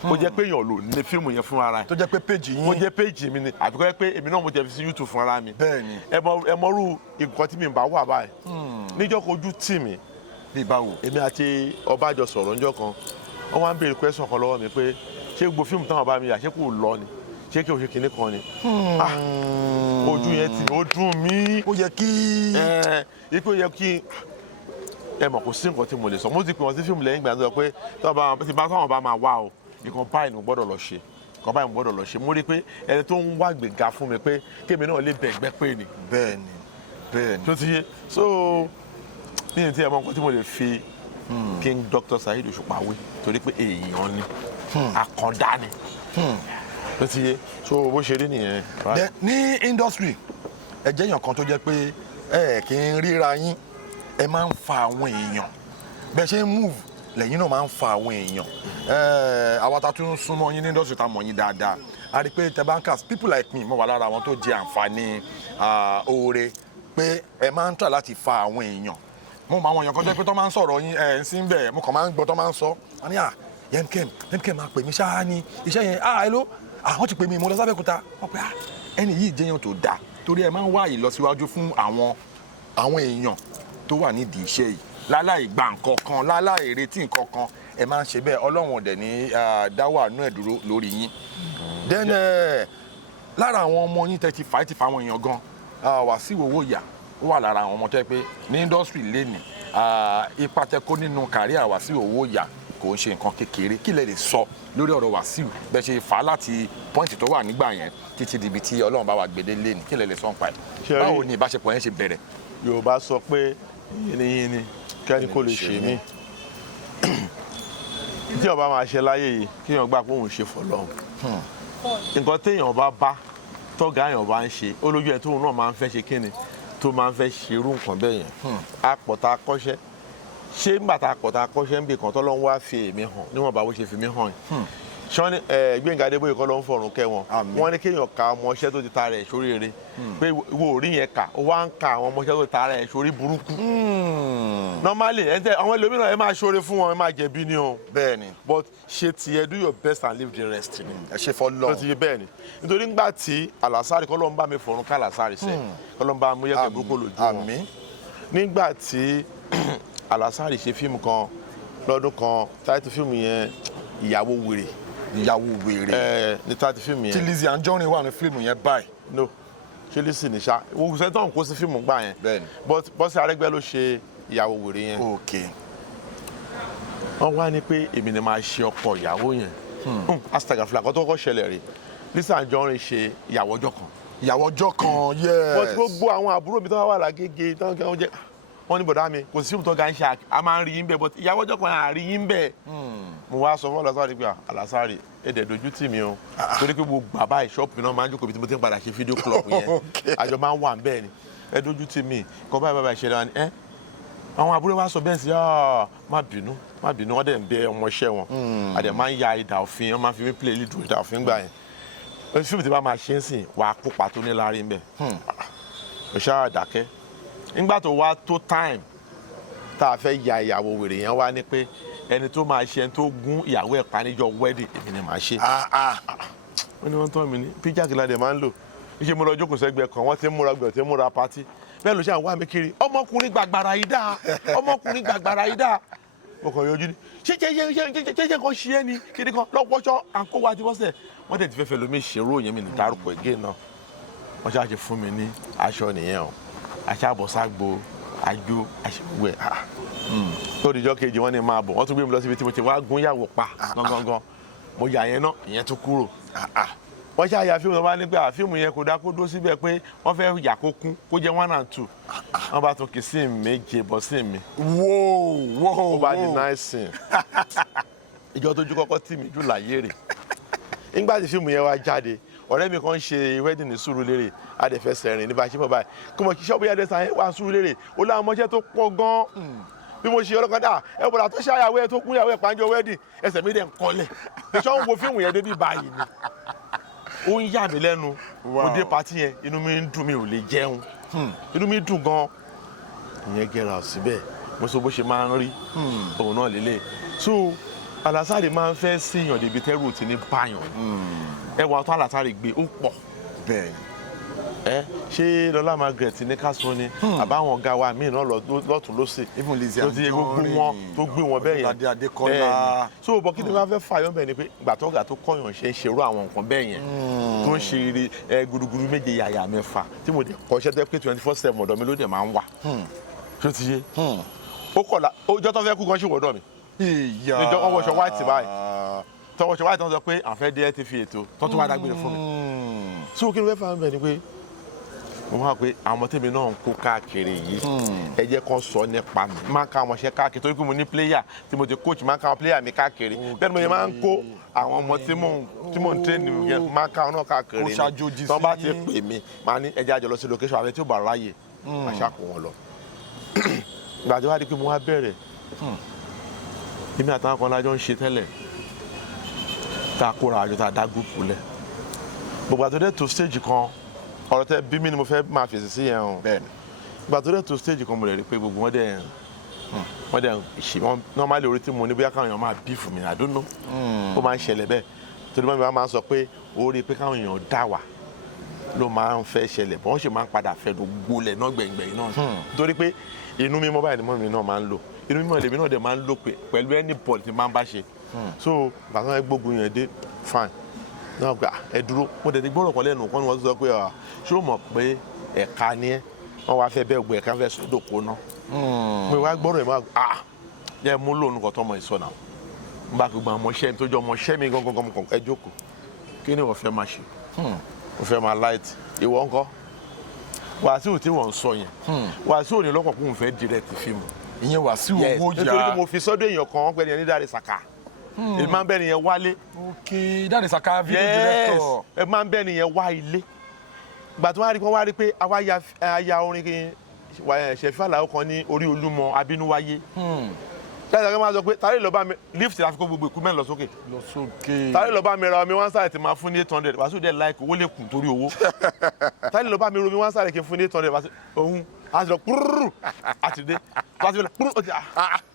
ó jẹ́ pé èèyàn ló ní fíìmù yẹn fún ara ẹ̀ tó jẹ́ pé péjì yín ó jẹ́ péjì mi ni àbí kọ́ pé èmi náà mo jẹ́ fi sí YouTube fún ara mi bẹ́ẹ̀ni ẹ mọ̀rú nǹkan tí mi ń bá wà báyìí níjọ́ kojú tì mí bí báwo èmi àti Ọbájọ sọ̀rọ̀ níjọ́ kan wọ́n wá ń béèrè question kan lọ́wọ́ mi pé ṣé gbogbo fíìmù táwọn bá mi yà ṣé kò lọ ni ṣé kí o ṣe kinní kan ni ojú yẹn tí ó dùn mí ó yẹ kí ipò yẹ kí ẹ mọ̀ kò sí nǹkan tí mo lè sọ mo ti pè wọ́n sí fíìmù lẹ́yìn ìgbà tó sọ pé táwọn bá máa wá o nǹkan báyìí ni mo gbọ́dọ̀ lọ ṣe nǹkan báyìí mo gbọ́dọ̀ lọ ṣe mo rí i pé ẹni tó ń wá gbèǹga fún mi pé kémi náà lè bẹ̀gbẹ́ pé ni. bẹ́ẹ̀ni tó ti yé so ní ìdí ẹ̀ mọ̀ nǹkan tí mo lè fi King Dr. Saheed Osupa wé torí pé èèyàn ni àkàndá ni ló ti yé so bó ṣe rí nìyẹn. ní industry ẹ jẹ́ èèyàn kan tó jẹ́ pé ẹ kì í ríra yín ẹ máa ń fa àwọn èèyàn bẹ́ẹ̀ ṣe ń move lẹ́yìn náà máa ń fa àwọn èèyàn àwa ta tún súnmọ́ yín ní industry ta mọ̀ yín dáadáa a rí i pé tebankers people like me mo wà lára àwọn tó jẹ àǹfààní oore pé ẹ máa ń tà láti fa àwọn èèyàn mo mọ àwọn èèyàn kan jẹ́ pé tó máa ń sọ̀rọ̀ yín ẹ̀ ń sí bẹ́ẹ̀ mo kàn máa ń gbọ́ tó máa ń sọ wọ́n ní Yemkem máa pè mí ṣáá ni iṣẹ́ yẹn hello wọ́n ti pè mí mo lọ sábẹ́kúta wọ́n pé ẹni yìí jẹ́yàn tó dáa torí ẹ máa ń wá ìlọsíwájú fún àwọn èèyàn tó wà nídìí iṣẹ́ yìí láláì gba nǹkan kan láláì retí nǹkan kan ẹ máa ń ṣe bẹ́ẹ̀ Ọlọ́run ọ̀dẹ̀ ní dáwọ́ àánú ẹ̀ dúró lórí yín. then lára àwọn ọmọ yín tẹ́ ti fà àwọn èèyàn gan Wàsíù Owóyà ó wà lára àwọn ọmọ tó yẹ pé ní industry lẹ́nìí ipa tẹ́ kó nínú kàríà Wàsíù Owóyà kò ń ṣe nǹkan kékeré kí lẹ lè sọ lórí ọ̀rọ̀ Wàsíù bẹ́ẹ̀ ṣe fà á láti pọ́ìntì tó wà nígbà yẹn títí dibi tí Ọlọ́run bá wà gbèdé lẹ́nìí kí lẹ lè sọ nípa ẹ̀ báwo ni ìbáṣepọ̀ yẹn ṣe bẹ̀rẹ̀. Yorùbá sọ pé yìnyín kẹ́ni kò lè ṣe mí tí ọba máa ṣe láyé yìí kí èèyàn gbà pé òun ṣe fọlọ́run nǹkan téèyàn bá tọ́gà èèyàn bá ń ṣe ó lójú ẹ̀ tóun náà máa ń fẹ́ ṣe kíni tó máa ń fẹ́ ṣerú nǹkan bẹ́ẹ̀ yẹn apọ̀ta akọ́ṣẹ́ ṣé nígbà tá a pọ̀ta akọ́ṣẹ́ ń bè kan tọ́lọ́run wá fi èmi hàn níwọ̀n bá bó ṣe fi mí hàn yìí ṣọ́ni Gbénga Adébóyè kọ́ ló ń fọ̀run kẹ́ wọn wọ́n ní kéèyàn ka ọmọọṣẹ́ tó ti ta rẹ̀ sórí eré pé wo orí yẹn kà ó wá ń ka àwọn ọmọọṣẹ́ tó ti ta rẹ̀ sórí burúkú. normally àwọn ẹlòmíràn ẹ máa ṣoore fún wọn ẹ máa jẹ̀bi ni o. bẹ́ẹ̀ni. but ṣe tiẹ̀ do your best and leave the rest ni. ẹ ṣe fọlọ́. tó ti yé bẹ́ẹ̀ ni nítorí ńgbà tí Àlàsárì kọ́ ló ń bá mi fọ̀run ká Àlàsárì sẹ́ kọ́ ló ń bá mú yẹ́kẹ́ burúkú lójú wọn. nígbà tí Àlàsárì ṣe fíìmù kan lọ́dún kan táìtù fíìmù yẹn ìyàwó wèrè ní táìtù fíìmù yẹn. tí Lizzy Anjorin wà ní fíìmù yẹn báyìí. no ṣé Lizzy ní ṣá òwúṣẹ́ tó ń kó sí fíìmù gbà yẹn. bẹ́ẹ̀ni. but Bọ́sì Arẹ́gbẹ́ ló ṣe ìyàwó wèrè yẹn. ok. wọ́n wá ní pé èmi ni máa ṣe ọkọ ìyàwó yẹn. astagafula kan tó kọ́ ṣẹlẹ̀ rè Lizzy Anjorin ṣe ìyàwó ọjọ́ kan. yes. but gbogbo àwọn àbúrò mi tó wà lágége tó ń kẹ́ oúnjẹ wọ́n ní bọ̀dá mi kò sí fíìmù tó ga ń ṣe a máa ń rí yín bẹ́ẹ̀ but ìyàwó ọjọ́ kan à rí yín bẹ́ẹ̀. mo wá sọ fún Àlàsárì pé Àlàsárì èdè dojú tì mí o torí pé gbogbo bàbá ìṣọ́ọ̀pù mi náà máa ń jókòó bí tí mo ti ń padà ṣe fídíò club yẹn àjọ máa ń wà bẹ́ẹ̀ ni ẹ dojú tì mí kọ́ báyìí bàbá ìṣẹ̀lẹ̀ wa ni àwọn àbúrò wa sọ bẹ́ẹ̀ sí má bínú wọ́n dẹ̀ ń bẹ ọmọọṣẹ́ wọn àdẹ̀ máa ń ya ìdà òfin wọ́n máa fi mí play lead ìdà òfin gbà yẹn fíìmù tí bá máa ṣe ń sìn wà á kópa tó ní láàrin bẹ́ẹ̀ ó ṣáà dákẹ́ nígbà tó wá tó time tá a fẹ́ ya ìyàwó wèrè yẹn wá ní pé ẹni tó máa ṣe ẹni tó gún ìyàwó ẹ̀ pa níjọ́ wedding èmi ni màá ṣe. wọ́n ní wọ́n tọ́ mi ní píjà kìlá dẹ̀ máa ń lò iṣẹ́ mo lọ jókòó sẹ́gbẹ̀ẹ́ kan wọ́n ti ń múra gbẹ̀ tí ń múra pátí bẹ́ẹ̀ ló ṣe àwọn àmì kiri ọmọkùnrin gbàgbàrà yìí dáa mo kàn yọjú ni ṣé kan ṣe é ni kiri kan lọ́pọ̀ṣọ́ àǹkó wa ti bọ́sẹ̀ wọ́n tẹ̀ ti fẹ́ fẹ́ lómi ìṣerú yẹn mi lè dárúkọ ẹ̀gẹ́ náà wọ́n ṣáà ṣe fún mi ní aṣọ nìyẹn o aṣáàbọ̀ságbó àjò àṣewẹ̀ tó dijọ́ kejì wọ́n ní máa bọ̀ wọ́n tún gbé mi lọ síbi tí mo ti wá gún yàwó pa gangan mo yà yẹn náà ìyẹn tún kúrò wọ́n ṣáà ya fíìmù tó bá ní pé fíìmù yẹn kò dá kó dó síbẹ̀ pé wọ́n fẹ́ yà kó kún kó jẹ́ 1 and 2 wọ́n bá tún kì í sí méje bọ́ sí mi. wóò ó bá di náìsìn ìjọ tójú kọ́kọ́ tì mí jù láyé rè nígbà tí fíìmù yẹn wá jáde ọ̀rẹ́ mi kan ṣe wedding ní Sùúrùlérè adẹ̀fẹsẹ̀ rìn ní bá ṣe mọ̀ báyìí kí mo kí ṣọ́ọ̀bù yàdẹ̀ sàn wá Sùúrùlérè ó láwọn ọmọọṣẹ́ tó pọ̀ gan-an bí mo ṣe ọlọ́kadà ẹ bọ̀dà tó ṣàyàwó ẹ tó kún ìyàwó ẹ pàǹjọ wedding ẹsẹ̀ mi dẹ̀ ń kọ́lẹ̀ ṣé wọ́n wo fíìmù yẹn débi báyìí ni ó ń yà mí lẹ́nu mo dé pati yẹn inú mi ń dùn mi ò lè jẹun inú mi dùn gan ìyẹn gẹ̀rà síbẹ̀ mo sọ bó ṣe máa ń rí òun náà lélẹ̀ so Alasare máa ń fẹ́ síyàn débi tẹ́rù ti ní báyàn ẹwà tó Alasare gbé ó pọ̀ bẹ́ẹ̀ ṣé Lọlá Margaret ní ká sọ ni àbáwọn ọ̀gá wa míì náà lọ́tún lọ́sẹ̀ tó ti yẹ gbogbo wọn tó gbé wọn bẹ́ẹ̀ yẹn so bọ́ kí ni wọ́n fẹ́ fààyàn bẹ́ẹ̀ ni pé gbàtọ́gà tó kọ́yàn ṣe ń ṣerú àwọn nǹkan bẹ́ẹ̀ yẹn tó ń ṣe gúdúgúdú méje yàyà mẹ́fà tí mo dẹ̀ kọ́ṣẹ́ tẹ́ pé 24/7 ọ̀dọ̀ mi ló dẹ̀ máa ń wà tó ti yé ó kọ̀la ọjọ́ tó fẹ́ kú kan ṣe wọ́dọ̀ mi níjọ́ wọ́n wọṣọ white báyìí tọwọ́ṣọ white tó ń sọ pé àfẹ́ dé ti fi ètò tó tún wá dágbére fún mi so kí ni wọ́n fẹ́ fààyàn bẹ́ẹ̀ ni pé mo wá pé àwọn tèmi náà ń kó káàkiri yìí ẹ jẹ́ kó sọ nípa mi máa ń ká àwọn ọmọọṣẹ́ káàkiri torí pé mo ní pléyà tí mo ti coach máa ń ká àwọn pléyà mi káàkiri bẹ́ẹ̀ ni mo yẹ máa ń kó àwọn ọmọ tí mò ń tẹ́ni yẹn máa ń ká àwọn náà káàkiri ni tí wọ́n bá ti pè mí máa ní ẹjẹ́ àjọ lọ sí location àwọn tí ó bá ráyè máa ṣàkó wọn lọ. ìgbà tí wàá di pé mo wá bẹ̀rẹ̀ èmi àtàwọn kan lájọ ń ṣe tẹ́lẹ̀ tá a kóra àjọ tá a dá gúùpù lẹ̀ gbogbo àtọ́dẹ́ tó stage kan ọ̀rọ̀ tẹ bí mi ni mo fẹ́ máa fèsì sí yẹn o bẹ́ẹ̀ ni ìgbà tó dẹ̀ tó stage kan mo rẹ̀ rí pé gbogbo wọn dẹ̀ ṣe wọn normally orí tí mo ní bóyá káwọn èèyàn máa bí fún mi I don't know ó máa ń ṣẹlẹ̀ bẹ́ẹ̀ torí mọ́ mi máa ń sọ pé orí pé káwọn èèyàn dá wà ló máa ń fẹ́ ṣẹlẹ̀ bọ́n ṣe máa ń padà fẹ́ ló gbolẹ̀ náà gbẹ̀ngbẹ̀yìn náà torí pé inú mímọ́ báyìí ni mọ́ mi náà máa ń lò inú mímọ́ lèmi náà dẹ̀ máa ń lò pẹ̀lú any ball tí máa ń bá ṣe so bàtà ẹ gbógun yẹn dé fine náà gbà ẹ dúró mo tètè gbọ́dọ̀ kan lẹ́nu kan ni wọ́n sọ pé ṣé o mọ̀ pé ẹ̀ka ni ẹ́ wọ́n wá fẹ́ bẹ́ẹ̀ gbọ́ ẹ̀ka fẹ́ sódòkó náà mo wá gbọ́dọ̀ ẹ̀ máa yẹ mú lónìí kan tó ọmọ ìsọ̀nà n bá gbogbo àwọn ọmọọṣẹ́ mi tó jọ ọmọọṣẹ́ mi gangan ẹ jókòó kí ni wọ́n fẹ́ máa ṣe wọ́n fẹ́ máa light ìwọ ńkọ́ Wàsíù tí wọ́n ń sọ yẹn Wàsíù ní lọ́kàn kóun fẹ́ direct fíìmù ìyẹn Wàsíù owó jà nítorí pé mo fi sọ́dọ̀ èèyàn kan wọ́n pẹ́ ní ẹni dáre sàkà èmi máa ń bẹ́ nìyẹn wálé. ok Dáre Saka video director. ẹ máa ń bẹ́ nìyẹn wá ilé gbà tí wọ́n wá rí pé àwa ya orin ṣẹ̀fí àlàó kan ní orí Olúmọ Abínúwáyé. Dáre Saka máa sọ pé tàrí lọ́ọ́ bá mi lift láfikún gbogbo equipment lọ sókè. Tàrí lọ́ọ́ bá mi ra omi one side máa fún ní 800 Wàsíù dẹ̀ like owó lè kù torí owó. Tàrí lọ́ọ́ bá mi ra omi one side kí n fún ní 800 Wàsíù òun a ti lọ kúrúrú àti dé Wàsíù lọ kúrúrú ọtí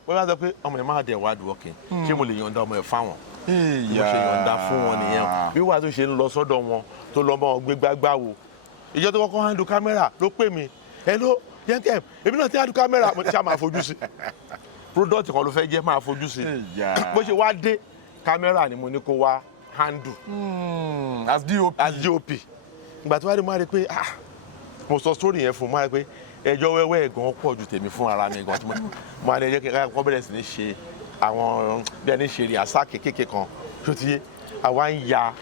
wọ́n bá sọ pé ọmọ yẹn máa dẹ̀ wá dùn ọkẹ́ ṣé mo lè yọ̀ǹda ọmọ yẹn fáwọn mo ṣe yọ̀ǹda fún wọn nìyẹn bí Wàsíù ṣe ń lọ sọ́dọ̀ wọn tó lọ bá wọn gbé gbágbá wo ìjọ tó kọ́kọ́ handle kámẹ́rà ló pè mí hello Yemkem èmi náà ti handle kámẹ́rà mo ti ṣá máa fojú sí product kan ló fẹ́ jẹ́ máa fojú sí bó ṣe wá dé kámẹ́rà ni mo ní kó wá handle as DOP ìgbà tí wàá rí mo rí pé mo sọ story yẹn fún mo rí pé ẹjọ́ wẹ́wẹ́ gan pọ̀ ju tèmi fún ara mi gan tí mo máa ní ẹjẹ́ kíkà kọ́ bẹ̀rẹ̀ sí ní ṣe àwọn bí ẹni ṣe rí àṣà kéékèèké kan tó ti yé àwa ń ya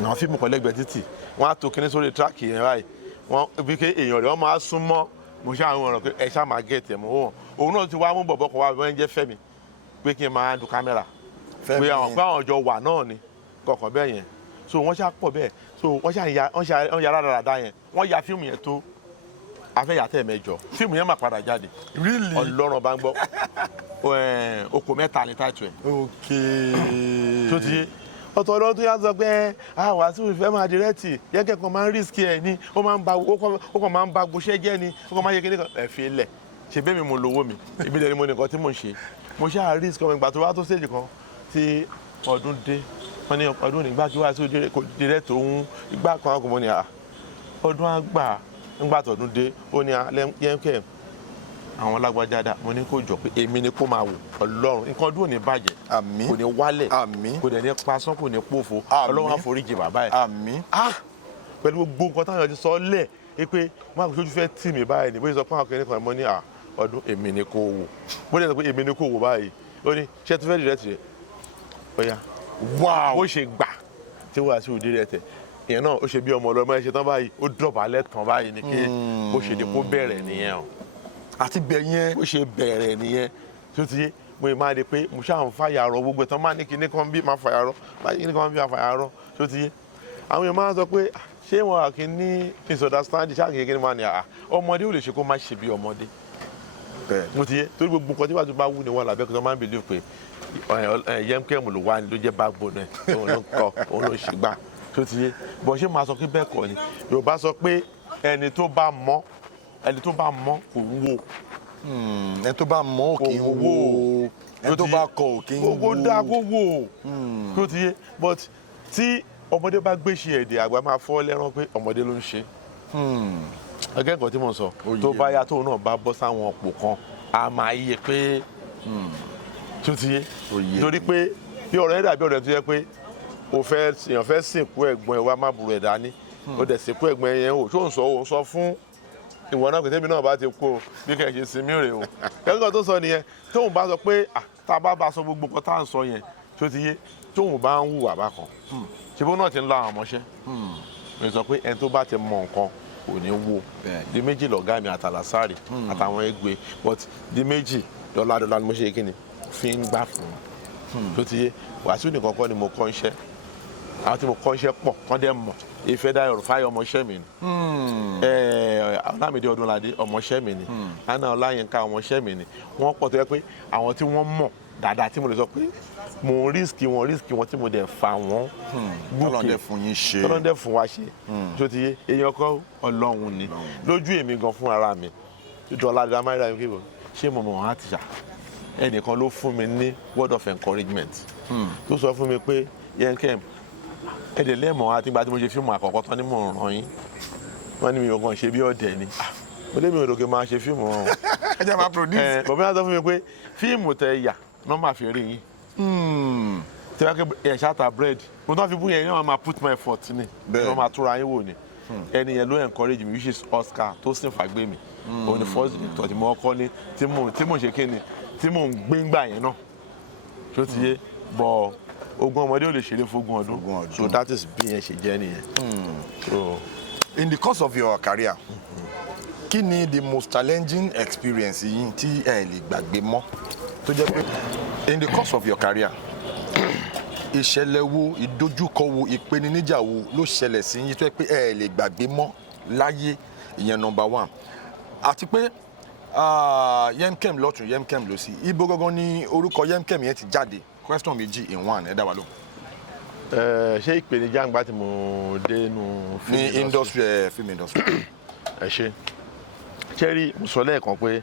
àwọn fíìmù kan lẹ́gbẹ̀ẹ́ títì wọ́n á tó kíní sórí tíráàkì yẹn báyìí wọ́n bí ké èèyàn rẹ̀ wọ́n máa sún mọ́ mo ṣe àwọn ọ̀rọ̀ pé ẹ ṣáà máa gẹ̀ẹ́tì ẹ̀ mọ́ wọn òun náà ti wá mú bọ̀bọ̀ kan wá bí wọ́n ń jẹ́ Fẹ́mi pé kí n máa du kámẹ́rà pé àwọn ọjọ́ wà náà ni kọ̀ọ̀kan bẹ́ẹ̀ yẹn so wọ́n ṣá pọ̀ bẹ́ẹ̀ so wọ́n ṣá ya rádaràda yẹn wọ́n ya fíìmù yẹn tó afẹ́yàtẹ̀ mẹ́jọ fíìmù yẹn máa padà jáde Ọlọ́run bá ń gbọ́ oko mẹ́ta ní táìtù ẹ̀. ok tó ti yé ọ̀tọ̀ ọlọ́run tó yá sọ pé Wàsíù ìfẹ́ máa dìrẹ́tì Yemkem kan máa ń risk ẹ̀ ní ó kàn máa ń ba gbóṣẹ́ jẹ́ ni ó kàn máa ń yẹ kí ní kan ẹ̀ fi lẹ̀ ṣe bẹ́ẹ̀ mi mo lówó mi ibi dẹ̀ ni mo ní nǹkan tí mò ń ṣe mo ṣáà risk ọmọ ìgbà tó wá tó stage kan tí ọdún dé wọ́n ní ọdún nígbà kí Wàsíù dìrẹ́tì òun ìgbà kan kò mọ́ ni ọdún àgbà nígbà tọdún dé ó ní Yemkem àwọn lágbájá dá mo ní kó jọ pé èmi ni kó máa wò Ọlọ́run nǹkan dúró ní bàjẹ́ àmín kò ní wálẹ̀ àmín kò dẹ̀ ní pasán kò ní pòfo Ọlọ́run àforíjì bàbá ẹ̀ àmín pẹ̀lú gbogbo nǹkan táwọn ti sọ lẹ̀ pé máa kò sójú fẹ́ tì mí báyìí ní bó ṣe sọ pé àwọn kìnìún kan mọ́ ní ọdún èmi ni kó wò bó ṣe sọ pé èmi ni kó wò báyìí ó ní ṣé tó fẹ́ dìrẹ́tì rẹ̀ ó yá bó ṣe gbà tí Wàsíù dìrẹ́tì ìyẹn náà ó ṣe bí ọmọ ọlọmọ ẹ ṣe tán báyìí ó dọ̀bálẹ̀ tán báyìí ni kí bó ṣe di kó bẹ̀rẹ̀ nìyẹn o àti bẹ̀ yẹn bó ṣe bẹ̀rẹ̀ nìyẹn tó ti yé mo máa di pé mo ṣáà ń fàyà rọ gbogbo tán máa ní kíní kan bí máa fàyà rọ máa ní kíní kan bí máa fàyà rọ tó ti yé àwọn èèyàn máa sọ pé ṣé wọn àkí ní misunderstanding ṣáà kìí kíní máa ní ọmọdé ò lè ṣe kó má ṣe bí ọmọdé mo ti yé torí gbogbo nǹkan tí wàá tún bá wù ní wọn làbẹ́ kí wọ́n máa ń believe pé Yemkem ló wà ní ló jẹ́ backbone ẹ̀ òun ló ń kọ́ òun ló ń ṣègbà tó ti yé bọ́ ṣé máa sọ pé bẹ́ẹ̀ kọ́ ni Yorùbá sọ pé ẹni tó bá mọ̀ kò ń wò. Ẹni tó bá mọ̀ kì í wò ẹni tó bá kọ̀ kì í wò. gbogbo dá kó wò tó ti yé but tí ọmọdé bá gbé ṣe èdè àgbà máa fọ́ lẹ́rán pé ọmọdé ló ń ṣe. akẹ́kọ̀ọ́ tí mo sọ tó bá yá tóun náà bá bọ́ sáwọn ọ̀pọ̀ kan a máa yẹ pé tó ti yé torí pé bí ọ̀rẹ́ dàbí ọ̀rẹ́ tó yẹ pé èèyàn fẹ́ sìnkú ẹ̀gbọ́n ẹ̀ wá má burú ẹ̀ dání ó dẹ̀ sìnkú ẹ̀gbọ́n ẹ̀ yẹn o tó ń sọ fún ìwọ náà kìtẹ́mi náà bá ti kú o bí kẹ̀ ṣe sinmi rè o ẹ̀gbọ́n tó sọ nìyẹn tóun bá sọ pé tá a bá sọ gbogbo nǹkan tá à ń sọ yẹn tó ti yé tóun bá ń hùwà bákan ṣebó náà ti ń la àwọn ọmọọṣẹ́ mi sọ pé ẹni tó bá ti mọ nǹkan kò ní wò di méjì lọ̀gá mi àtàlásárì àtàwọn ẹgbẹ́ but di méjì dọ́là ni mo ṣe kí ni fi ń gbà fún un tó ti yé Wàsíù nìkan kọ́ ni mo kọ́ iṣẹ́ àwọn tí mo kọ́ iṣẹ́ pọ̀ kọ́ dẹ́ mọ̀ Ìfẹ́dáyọ̀ Rúfáyọ̀ ọmọọṣẹ́ mi ni Ọlámídé Ọdúnládé ọmọọṣẹ́ mi ni Anna Ọláyínká ọmọọṣẹ́ mi ni wọ́n pọ̀ tó yẹ pé àwọn tí wọ́n mọ̀ dáadáa tí mo lè sọ pé mo risk wọn tí mo dẹ̀ fà wọ́n tọ́lọ́dẹ̀ fún yín ṣe tọ́lọ́dẹ̀ fún wa ṣe tó ti yé èèyàn kọ́ Ọlọ́run ni lójú èmi gan fún ara mi dọ́là dámáyà mi kébò ṣé mo mọ̀ wọ́n á ti ṣà ẹnìkan ló fún mi ní word of encouragement tó sọ fún mi pé Yemkem ẹ̀dẹ̀ lẹ́mọ̀ àti ìgbà tí mo ṣe fíìmù àkọ́kọ́ tán ní mò ń ràn yín wọ́n ní mi ò kàn ṣe bí ọ̀dẹ̀ ni mo lé mi ò lókè máa ṣe fíìmù ọ̀hún. ẹ jẹ́ máa produce. bọ̀bí náà sọ fún mi pé fíìmù tẹ yà náà máa fi rí yín. tí wọ́n ké ẹ̀ ṣáàtà bread mo tán fi bú yẹn wọ́n máa put my effort ni wọ́n máa túra yín wò ni ẹni yẹn ló encourage mi which is Oscar tó sì fàgbé mi òun ni first director tí mo kọ́ ní tí mò ń ṣe kíni tí mò ń gbéngbà yẹn náà tó ti yé bọ̀ ogún ọmọdé ò lè ṣeré fógún ọdún so that is bí yẹn ṣe jẹ́ nìyẹn. So in the course of your career kí ni the most challenging experience yín tí ẹ lè gbàgbé mọ́ tó jẹ́ pé in the course of your career ìṣẹ̀lẹ̀ wo ìdojúkọ wo ìpèníjà wo ló ṣẹlẹ̀ sí yín tó jẹ́ pé ẹ lè gbàgbé mọ́ láyé ìyẹn number one àti pé Yemkem lọ́tún Yemkem lósì ibo gangan ni orúkọ Yemkem yẹn ti jáde question méjì in one ẹ dá wa lóhùn. ṣé ìpèníjà ń gbà tí mo dé inú ní industry film industry. ẹ ṣe rí mo sọ lẹ́ẹ̀kan pé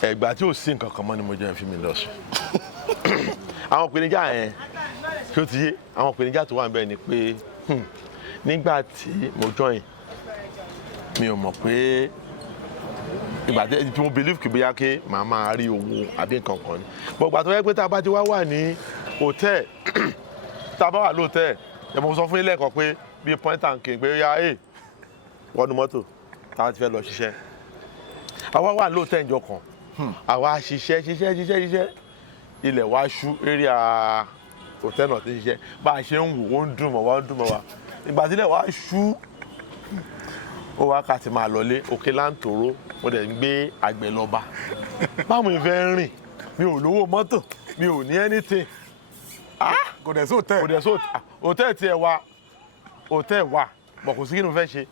ẹ̀gbà tí ò sí nǹkan kan mọ́ ni mo jẹ́ film industry. àwọn ìpèníjà yẹn tí ó ti yé àwọn ìpèníjà tó wà níbẹ̀ ni pé nígbà tí mo join mi ò mọ̀ pé ìgbà tí mo believe kì bóyá pé màá máa rí owó àbí nǹkan kan ni gbọ̀gbà tó yẹ pé tá a bá ti wá wà ní hòtẹ́ẹ̀ tá a bá wà lóòtẹ́ẹ̀ ẹ̀ mo sọ fún ilé ẹ̀kọ́ pé bíi point and king pé ya wọnú mọ́tò táwọn ti fẹ́ lọ ṣiṣẹ́ àwa wà lóòtẹ́ẹ̀ ìjọ kan àwa ṣiṣẹ́ ilẹ̀ wa ṣú area hòtẹ́ẹ̀ náà ti ṣiṣẹ́ bá a ṣe ń wò ó ń dùn mọ́ wa ìgbà tí ilẹ̀ wa ṣú ó wá ká ti máa lọlé òkè láǹtòrò mo dẹ̀ ń gbé àgbẹ̀ lọ́ba báwo ni fẹ́ rìn mi ò lówó mọ́tò mi ò ní anything kò dẹ̀ sí hòtẹ́ẹ̀ hòtẹ́ẹ̀ tiẹ̀ wà bọ̀ kò sí kí ni mo fẹ́ ṣe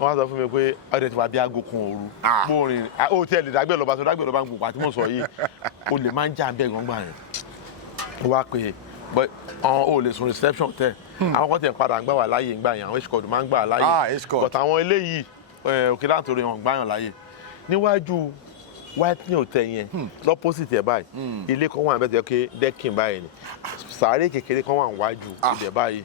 wọ́n wá sọ fún mi pé ọ̀dẹ̀ ti wà bí aago kan òru mo rìn ó tiẹ̀ lè dágbé lọ́ba tó dágbé lọ́ba ń gbòpá tí mo sọ yìí o lè máa ń jà bẹ́ẹ̀ gbọ́ngbà yẹn ó wá pé o lè sùn reception tẹ̀ àwọn kan tẹ̀ padà ń gbà wá láàyè ńgbà yẹn àwọn escort máa ń gbà láàyè but àwọn eléyìí òkè láǹtorí wọn gbàyàn láàyè níwájú white hotel yẹn lọ́pọ̀sìtì ẹ̀ báyìí ilé kan wà bẹ́ẹ̀ tẹ́ dẹ́kìn báyìí ni sàárè kékeré kan wà níwájú ilẹ̀ báyìí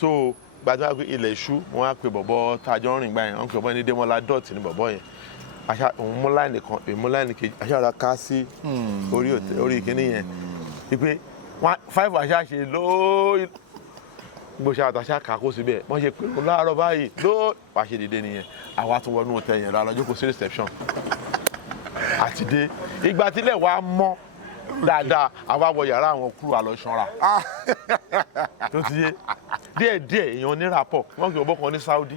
so gbàdúrà pé ilẹ̀ iṣu wọn á pe bọ̀bọ̀ tájọ́ rìn gbà yẹn wọn pe bọ̀bọ̀ ní Démọ́lá dọ̀tí ní bọ̀bọ̀ yẹn òun mú láìní kan èmi mú láìní kejì aṣáára ká sí orí ìkíní yẹn wípé 5 àṣà ṣe lóò bó ṣe àtàṣà kàkó síbẹ̀ wọ́n ṣe pé láàárọ̀ báyìí ló wá ṣe dìde nìyẹn àwa tún wọnú hotel yẹn lọ jókòó sí reception àti dé ìgbà tílẹ̀ wa mọ́ dáadáa àwa wọ yàrá àwọn kúrò àlọ́ ṣanra tó ti yé díẹ̀díẹ̀ èèyàn ní rapọ̀ wọ́n kì í ọbọ̀ kan ní Saudi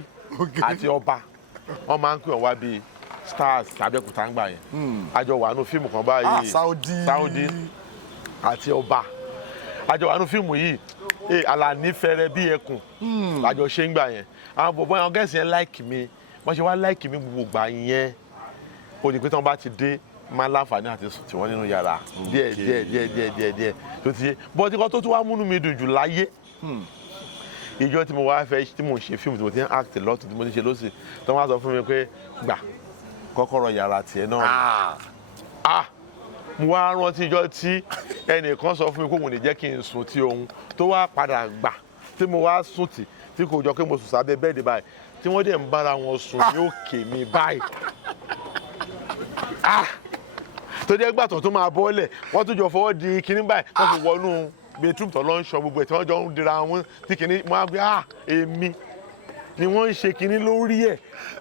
àti ọba wọ́n máa ń pè wọ́n wá bíi stars tàbẹ́kùtà ń gbà yẹn àjọ wà nù fíìmù kan báyìí Saudi àti ọba àjọ wà nù fíìmù yìí Alani fẹrẹ bí ẹkùn lájọ ṣe ń gbà yẹn àwọn bọ̀bọ̀ yẹn gẹ̀ẹ́sì yẹn láìkì mi wọ́n ṣe wá láìkì mi gbogbo gbà yẹn ó ní pé tí wọ́n bá ti dé máa láǹfààní àti sùn tí wọ́n nínú yàrá díẹ̀ tó ti yé bọ́ọ̀dì kan tó tún wá múnú mi dùn jù láyé ìjọ tí mo wá fẹ́ tí mo ń ṣe fíìmù tí mo ti ń act lọ́tún tí mo ti ṣe lọ́sì tó wá sọ fún mi pé gbà kọ́kọ́rọ́ yàrá tiẹ̀ náà mo wá rántí ìjọ tí ẹnìkan sọ fún mi pé òun lè jẹ́ kí n sùn tí òun tó wá padà gbà tí mo wá sùn tí kò jọ pé mo sùn sábẹ́ bẹ́ẹ̀dì báyìí tí wọ́n dẹ̀ ń bára wọn sùn ní òkè mi báyìí tó dé gbàtọ̀ tó máa bọ́lẹ̀ wọ́n tún jọ fọwọ́ di kinní báyìí wọ́n fi wọnú bedroom tó lọ ń sọ gbogbo ẹ̀ tí wọ́n jọ ń dira wọn tí kinní mo á gbé èmi ni wọ́n ń ṣe kinní lórí ẹ̀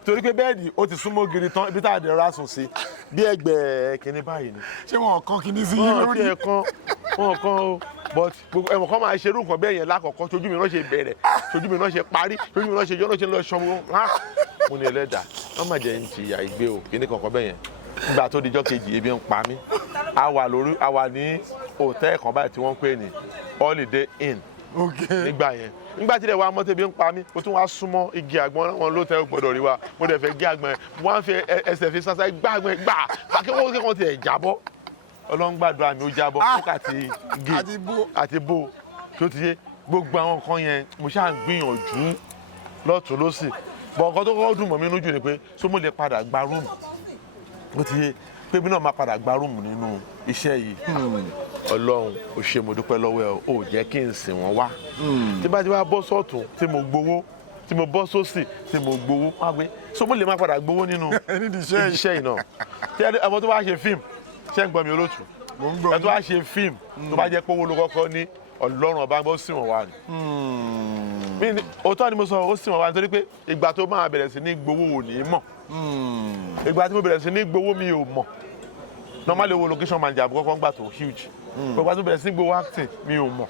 torí pé bẹ́ẹ̀dì ó ti súnmọ́ gidi tán ibi tá a dẹ̀ ra sùn sí bí ẹgbẹ́ kinní báyìí ni. ṣé wọn kàn kinní sí yín lórí. wọn kàn o but ẹ̀wọ̀n kan máa ṣerú nǹkan bẹ́ẹ̀ yẹn lákọ̀ọ́kọ́ tójú mi náà ṣe bẹ̀rẹ̀ tójú mi náà ṣe parí tójú mi náà ṣe yọ́ náà ṣe lọ ṣan mo ní ẹlẹ́dàá wọ́n má jẹ́ ń jìyà ìgbé o kinní kankan bẹ́ẹ̀ yẹn nígbà tó dijọ́ kejì ebi ń pa mí a wà ní hòtẹ́ẹ̀lì kan báyìí tí wọ́n ń pè ní Holiday Inn nígbà yẹn nígbà tí ilẹ̀ wa mọ́tò ebi ń pa mí mo tún wá súnmọ́ igi àgbọn wọn ló tẹ́ gbọ́dọ̀ rí wa mo dẹ̀ fẹ́ gé àgbọn yẹn mo wá ń fi ẹsẹ̀ fi sásá gbá àgbọn yẹn gbà kí wọ́n ti ẹ̀ jábọ́ Ọlọ́run gbàdúrà mi ó jábọ́ fúkà ti gé àti bó tó ti yé gbogbo àwọn nǹkan yẹn mo ṣáà ń gbìyànjú lọ́tún lọ́sì bọ̀ nǹkan tó kọ́ dùn mọ́ mi lójú ni pé so mo lè padà gba rúùmù ó ti yé pé bí náà máa padà gba rúùmù nínú iṣẹ́ yìí Ọlọ́run ò ṣe mo dúpẹ́ lọ́wọ́ ẹ ò jẹ́ kí n sìn wọ́n wá tí bá ti wá bọ́ sọ́ọ̀tún tí mo gbowó tí mo bọ́ sósì tí mo gbowó wá gbé so mo lè máa padà gbowó nínú iṣẹ́ yìí náà tí àwọn tó bá ṣe fíìmù ṣé ń gbọ́ mi olóòtú ẹ tó bá ṣe fíìmù tó bá jẹ́ pé owó ló kọ́kọ́ ní Ọlọ́run ọba gbọ́ sìn wọ́n wá ni òótọ́ ni mo sọ ó sìn wọ́n wá nítorí pé ìgbà tó máa bẹ̀rẹ̀ sí ní gbowó ò ní mọ̀ ìgbà tí mo bẹ̀rẹ̀ sí ní gbowó mi ò mọ̀ normally owó location manager àbúkọ́ kan gbà tó huge ìgbà tí mo bẹ̀rẹ̀ sí ní gbowó acting mi ò mọ̀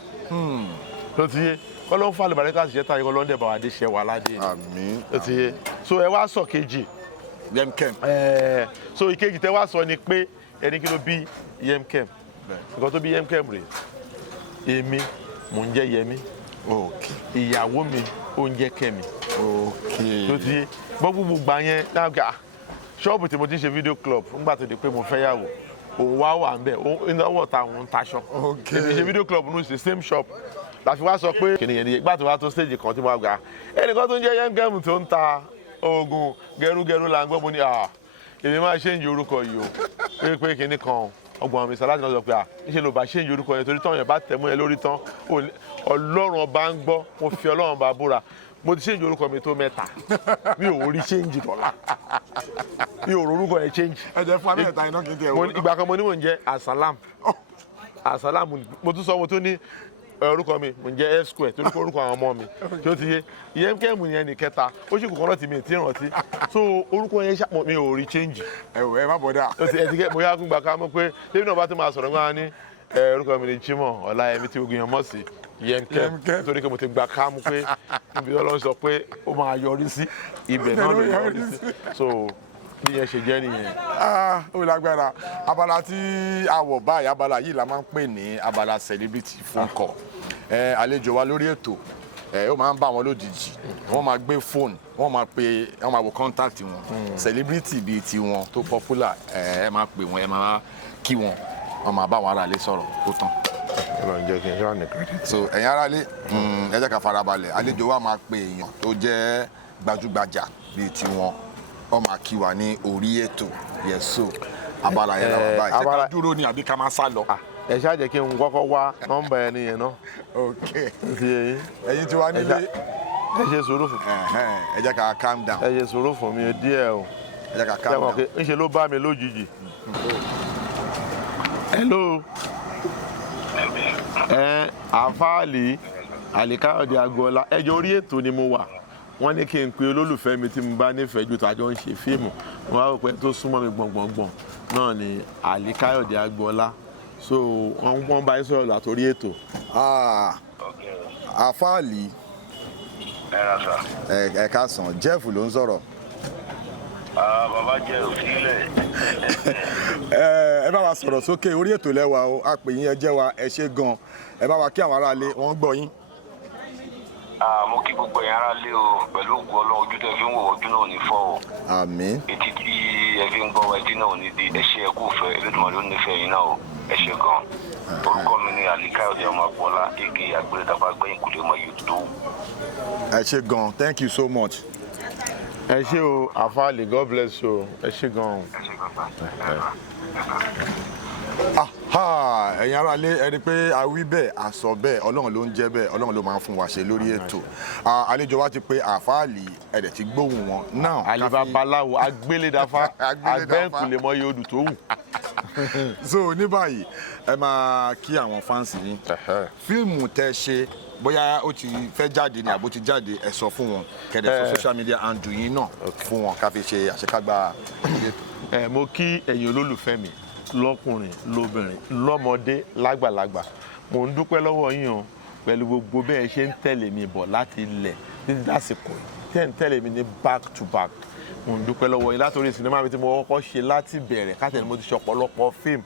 tó ti yé kọ́lọ́ ń fà lùbàrẹ́ ká ṣiṣẹ́ táyé kọ́lọ́ ń dẹ̀bà wà dé ṣẹ́ wà ládé ni tó ti yé so ẹ wá sọ kejì Yemkem so ìkejì tẹ wá sọ ni pé ẹni kí ló bí Yemkem nǹkan tó bí Yemkem rè èmi mò ń jẹ́ Yẹmí ìyàwó mi ó ń jẹ́ Kẹ́mi tó ti yé gbogbo gbà yẹn dáàgà ṣọ́ọ̀bù tí mo ti ń ṣe video club nígbà tó di pé mo fẹ́ yàwó òun wá wà ń bẹ̀ ìnáwó ta òun taṣọ èmi ṣe video club ní ṣe same shop láti wá sọ pé kìnìyàn ni ìgbà tó wá tó stage kan tí mo gbà ẹnìkan tó ń jẹ́ Yemkem tó ń ta oògùn gẹrugẹru là ń gbọ́ mo ní èmi máa ṣe ń yí orúkọ yìí o pé kìnì kan ọgbọ̀n mi sàlájì náà sọ pé níṣẹ́ ló bá ṣe ń yí orúkọ yẹn torí tán yẹn bá tẹ̀ mú ẹ lórí tán Ọlọ́run ọba ń gbọ́ mo fi Ọlọ́run ọba búra mo ti change orúkọ mi tó mẹ́ta mi ò rí change dọ́là mi ò orúkọ yẹn change. ẹ jẹ́ fún amẹ́ta iná kí n tẹ̀ wọ́n. ìgbà kan mo ní mò ń jẹ́ asalam mo tún sọ mo tún ní orúkọ mi mò ń jẹ́ square torí pé orúkọ àwọn ọmọ mi tí ó ti yé Yemkem yẹn ní kẹta ó sì kò kọ́ lọ́ọ̀tì mi tí rántí so orúkọ yẹn ṣàpọ̀ mi ò rí change. ẹ má bọ̀ dà. ẹ ti kẹ́ mo yá gbà ká mọ̀ pé lẹ́yìn náà bá ti máa sọ̀rọ̀ gbọ́n ní orúkọ mi ní Jimoh Ọláyẹmí tí gbogbo yẹn mọ̀ sí Yemkem nítorí pé mo ti gba kámú pé ibi Ọlọ́run sọ pé ó máa yọrí sí ibẹ̀ náà ló yọrí sí so bí yẹn ṣe jẹ́ nìyẹn. ó lágbára abala tí a wọ̀ báyìí abala yìí la máa ń pè ní abala celebrity phone call àlejò wa lórí ètò ó máa ń bá wọn lójijì wọ́n máa gbé fóònù wọ́n máa wo contact wọn celebrity bíi tiwọn tó popular ẹ máa pè wọ́n ẹ máa kí wọn wọ́n máa bá wọn aráalé sọ̀rọ̀ tó tán. Ọlọ́run jẹ́ kí n ṣáà ní credit. so ẹ̀yin aráalé ẹ jẹ́ ká farabalẹ̀ àlejò wa máa pe èèyàn tó jẹ́ gbajúgbajà bíi tiwọn wọ́n máa kí wa ní orí ètò yẹ̀sọ abala yẹn làwọn báyìí. ṣé ká dúró ni àbí ká máa sá lọ. ẹ ṣáà jẹ́ kí n kọ́kọ́ wá nọ́mbà ẹni yẹn náà. ok ẹ̀yin tí wàá nílé. ẹ ṣe sùúrù fún. ẹ jẹ́ ká calm down. ẹ ṣe sùúrù fún mi díẹ̀ o. ẹ jẹ́ ká calm down. ń ṣe ló bá mi lójijì. hello. àfáàlì àlìkáyọ̀dé agboola ẹjọ́ orí ètò ni mo wà wọ́n ní kí n pe olólùfẹ́ mi tí mo bá nífẹ̀ẹ́ jù tàjọ ń ṣe fíìmù wọ́n á rò pé tó súnmọ́ mi gbọ̀ngbọ̀ngbọ̀n náà ni àlìkáyọ̀dé agboola so wọ́n bá yín sọ̀rọ̀ látòrí ètò. àfáàlì ẹ káàsán Jeff ló ń sọ̀rọ̀. bàbá jẹ́ òsílẹ̀. ẹ bá wa sọ̀rọ̀ sókè orí ètò lẹ́wà o a pè yín ẹ jẹ́ wa ẹ ṣé gan ẹ bá wa kí àwọn aráalé wọ́n gbọ́ yín. Mo kí gbogbo ẹ̀yin ará lé o pẹ̀lú ògùn Ọlọ́run ojú tẹ́ fi ń wò ojú náà ò ní fọ́ o. Àmín. Etí tí ẹ fi ń gbọ́ etí náà ò ní di ẹ ṣé ẹ kú fẹ́ Elédùmarè ló nífẹ̀ẹ́ yín náà o. Ẹ ṣé gan. Orúkọ mi ni Àlíkáyọ̀dé ọmọ Agboola aka Àgbèrèdàgbà gbẹ̀yìn kùlé ọmọ YouTube. Ẹ ṣé gan. Thank you so much. ẹ ṣé o àfàlì, God bless you, ẹ ṣé gan. Ẹ ṣé gan. ẹ̀yin ará ilé ẹ rí i pé a wí bẹ́ẹ̀ a sọ bẹ́ẹ̀ Ọlọ́run ló ń jẹ́ bẹ́ẹ̀ Ọlọ́run ló máa ń fún wa ṣe lórí ètò. Àlejò wa ti pé àfáàlì ẹ̀dẹ̀ ti gbóhùn wọn náà. Àlìbàbáláwo agbélédáfá agbẹ́ǹkùlé mọ́ iye odù tó wù. So ní báyìí ẹ máa kí àwọn fáǹsì yín. Fíìmù tẹ́ ṣe bóyá ó ti fẹ́ jáde ni àbó ti jáde ẹ sọ fún wọn kẹ̀dẹ̀ sọ social media handle yín náà fún wọn ká fi ṣe àṣekágbá ètò. Mo kí ẹ̀yin olólùfẹ́ mi lọ́kùnrin lóbìnrin lọ́mọdé lágbàlagbà, mo ń dúpẹ́ lọ́wọ́ yín o pẹ̀lú gbogbo bẹ́ẹ̀ ṣe ń tẹ̀lé mi bọ̀ láti ilẹ̀ títí dásìkò tẹ́ ń tẹ̀lé mi ní back to back. Mo ń dúpẹ́ lọ́wọ́ yín látòrí sinimá mi tí mo kọ́kọ́ ṣe láti bẹ̀rẹ̀ káàtẹ́ ni mo ti ṣe ọ̀pọ̀lọpọ̀ fíìmù.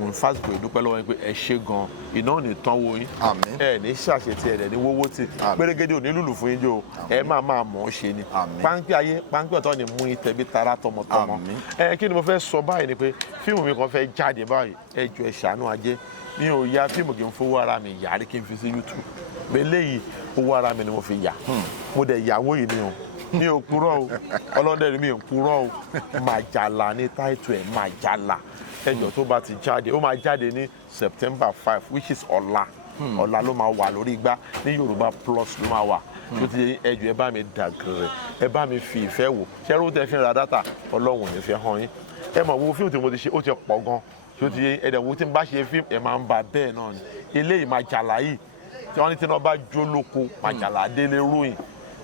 Mo ń fásitì ìdúpẹ́ lọ́wọ́ yín pé ẹ ṣé gan, iná ò ní tán wo yín, Àmín. ẹ ní ṣàṣetì ẹ̀dẹ̀ ní wọ́wọ́ tì, gbẹ́rẹ́gẹ́dẹ́ ò ní lùlù fún yín jò, ẹ máa mọ̀ ọ́ ṣe ni. Páńpẹ́ ayé páńpẹ́ ọ̀tọ̀ ni mú ìtẹ̀bí tara tọmọtọmọ. Kí ni mo fẹ́ sọ báyìí ni pé fíìmù mi kan fẹ́ jáde báyìí, ẹ jọ̀ọ́ ẹ ṣàánú ajé, mi ò ya fíìmù kí n fowó ara mi yàrí kí n fi sí YouTube, eléyìí owó ara mi ni mo fi yà, mo dẹ̀ yàwó yìí ni o, mi ò purọ́ o, ọlọ́dẹ mi ò purọ́ o, Màjàlá ní táìtù ẹ̀ Màjàlá. Ẹjọ́ tó bá ti jáde ó máa jáde ní September 5 which is ọ̀la ọ̀la ló máa wà lórí igbá ní Yorùbá Plus ló máa wà tó ti ẹjọ́ ẹ bá mi dàgẹ̀rẹ̀ ẹ bá mi fi ìfẹ́ wò ṣẹ́rú tẹ́ fi ń ra dátà Ọlọ́run ò ní fi hàn yín ẹ mọ̀ wo fíìmù tí mo ti ṣe ó ti pọ̀ gan tó ti ẹ̀dẹ̀ wo tí n bá ṣe fíìmù ẹ máa ń ba bẹ́ẹ̀ náà ni eléyìí Màjàlá yìí tí wọ́n ní tí wọ́n bá jó lóko Màjàlá délé ròyìn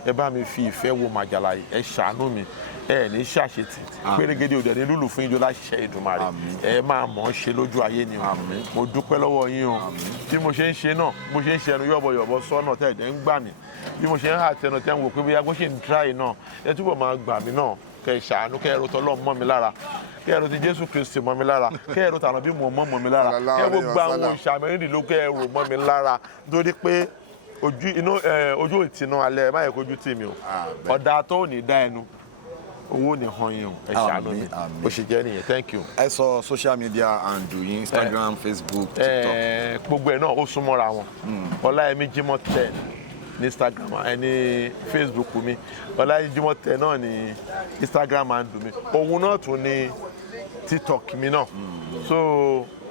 ẹ bá mi fi ìfẹ́ wo Màjàlá yìí ẹ ṣàánú mi ẹ ní ṣàṣetì pérégedé òde ní lùlù fún ìjọ láṣẹ Èdùmàrè ẹ máa mọ̀ ọ́ ṣe lójú ayé ni o mo dúpẹ́ lọ́wọ́ yín o bí mo ṣe ń ṣe náà mo ṣe ń ṣe ẹnu yọ̀bọ̀yọ̀bọ̀ sọ́nà tẹ̀ ẹ̀ ń gbà mí bí mo ṣe ń hà tẹnu tẹ́ ń wò pé bóyá bó ṣe ń tíráì náà ẹ túbọ̀ máa gbà mí náà kẹ́ ẹ ṣàánú kẹ́ ẹ ro tọ́lọ́ mọ́ mi lára kẹ́ ẹ ro ti Jésù Kristi mọ́ mi lára kẹ́ ẹ ro tànà bí mo mọ́ mi lára kẹ́ ẹ gbogbo àwọn ìṣàmẹ́rìndínlógún kẹ́ ẹ ro mọ́ mi lára nítorí pé ojú ìtinú alẹ́ má yẹ kójú tì mí o ọ̀dà tó ní dá ẹnu owó ní hàn yín o ẹ ṣàánú mi bó ṣe jẹ́ nìyẹn thank you. Ẹ sọ social media handle yín Instagram, Facebook, TikTok. Gbogbo ẹ̀ náà ó súnmọ́ra wọn Ọláyẹmí Jímọ̀ 10 ní Instagram ní Facebook mi Ọláyẹmí Jímọ̀ 10 náà ní Instagram handle mi òun náà tún ní TikTok mi náà so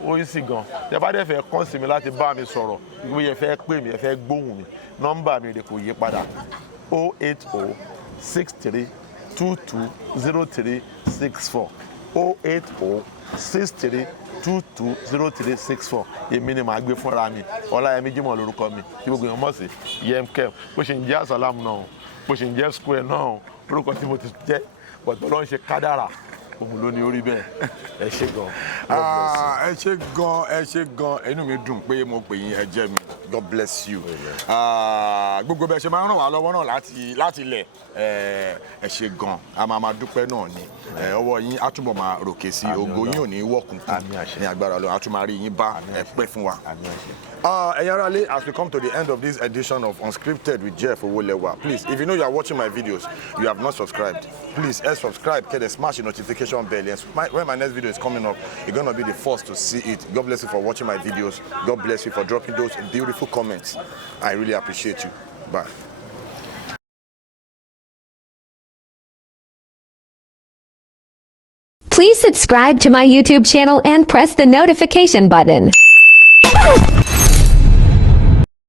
ó yí sí gan tẹ́ bá dẹ̀ fẹ́ kàn sí mi láti bá mi sọ̀rọ̀ ìgbé yẹn fẹ́ pè mí ẹ fẹ́ gbóhùn mi nọ́mbà mi rẹ̀ kò yí padà 080 63 220364 080 63 220364 èmi ni màá gbé fúnra mi Ọláyẹmí Jímọ̀ lórúkọ mi tí gbogbo èèyàn mọ̀ sí Yemkem bó ṣe ń jẹ́ àsálàmù náà bó ṣe ń jẹ́ square náà lórúkọ tí mo ti jẹ́ pọ̀tọ́ ló ń ṣe kádàrà òun ló ní orí bẹ́ẹ̀ ẹ ṣé gan. ẹ ṣé gan inú mi dùn pé mo pè yín ẹ jẹ́ mi God bless you. Gbogbo bẹ́ẹ̀ ṣe máa ń ràn wá lọ́wọ́ náà láti ilẹ̀ ẹ ṣé gan a máa dúpẹ́ náà ni ọwọ́ yín á túbọ̀ máa ròkè sí ògo yín ò ní wọ̀kùnkùn ní agbára Ọlọ́run á tún máa rí yín bá ẹ pẹ́ fún wa. Ẹ̀yin ará ilé, as we come to the end of this edition of Unscripted with Jeff Owolewa, please, if you know you are watching my videos, you have not subscribed, please subscribe, smash the notification bell, and when my next video is coming up, you're going to be the first to see it. God bless you for watching my videos. God bless you for dropping those beautiful comments. I really appreciate you. Bye. Please subscribe to my YouTube channel and press the notification button.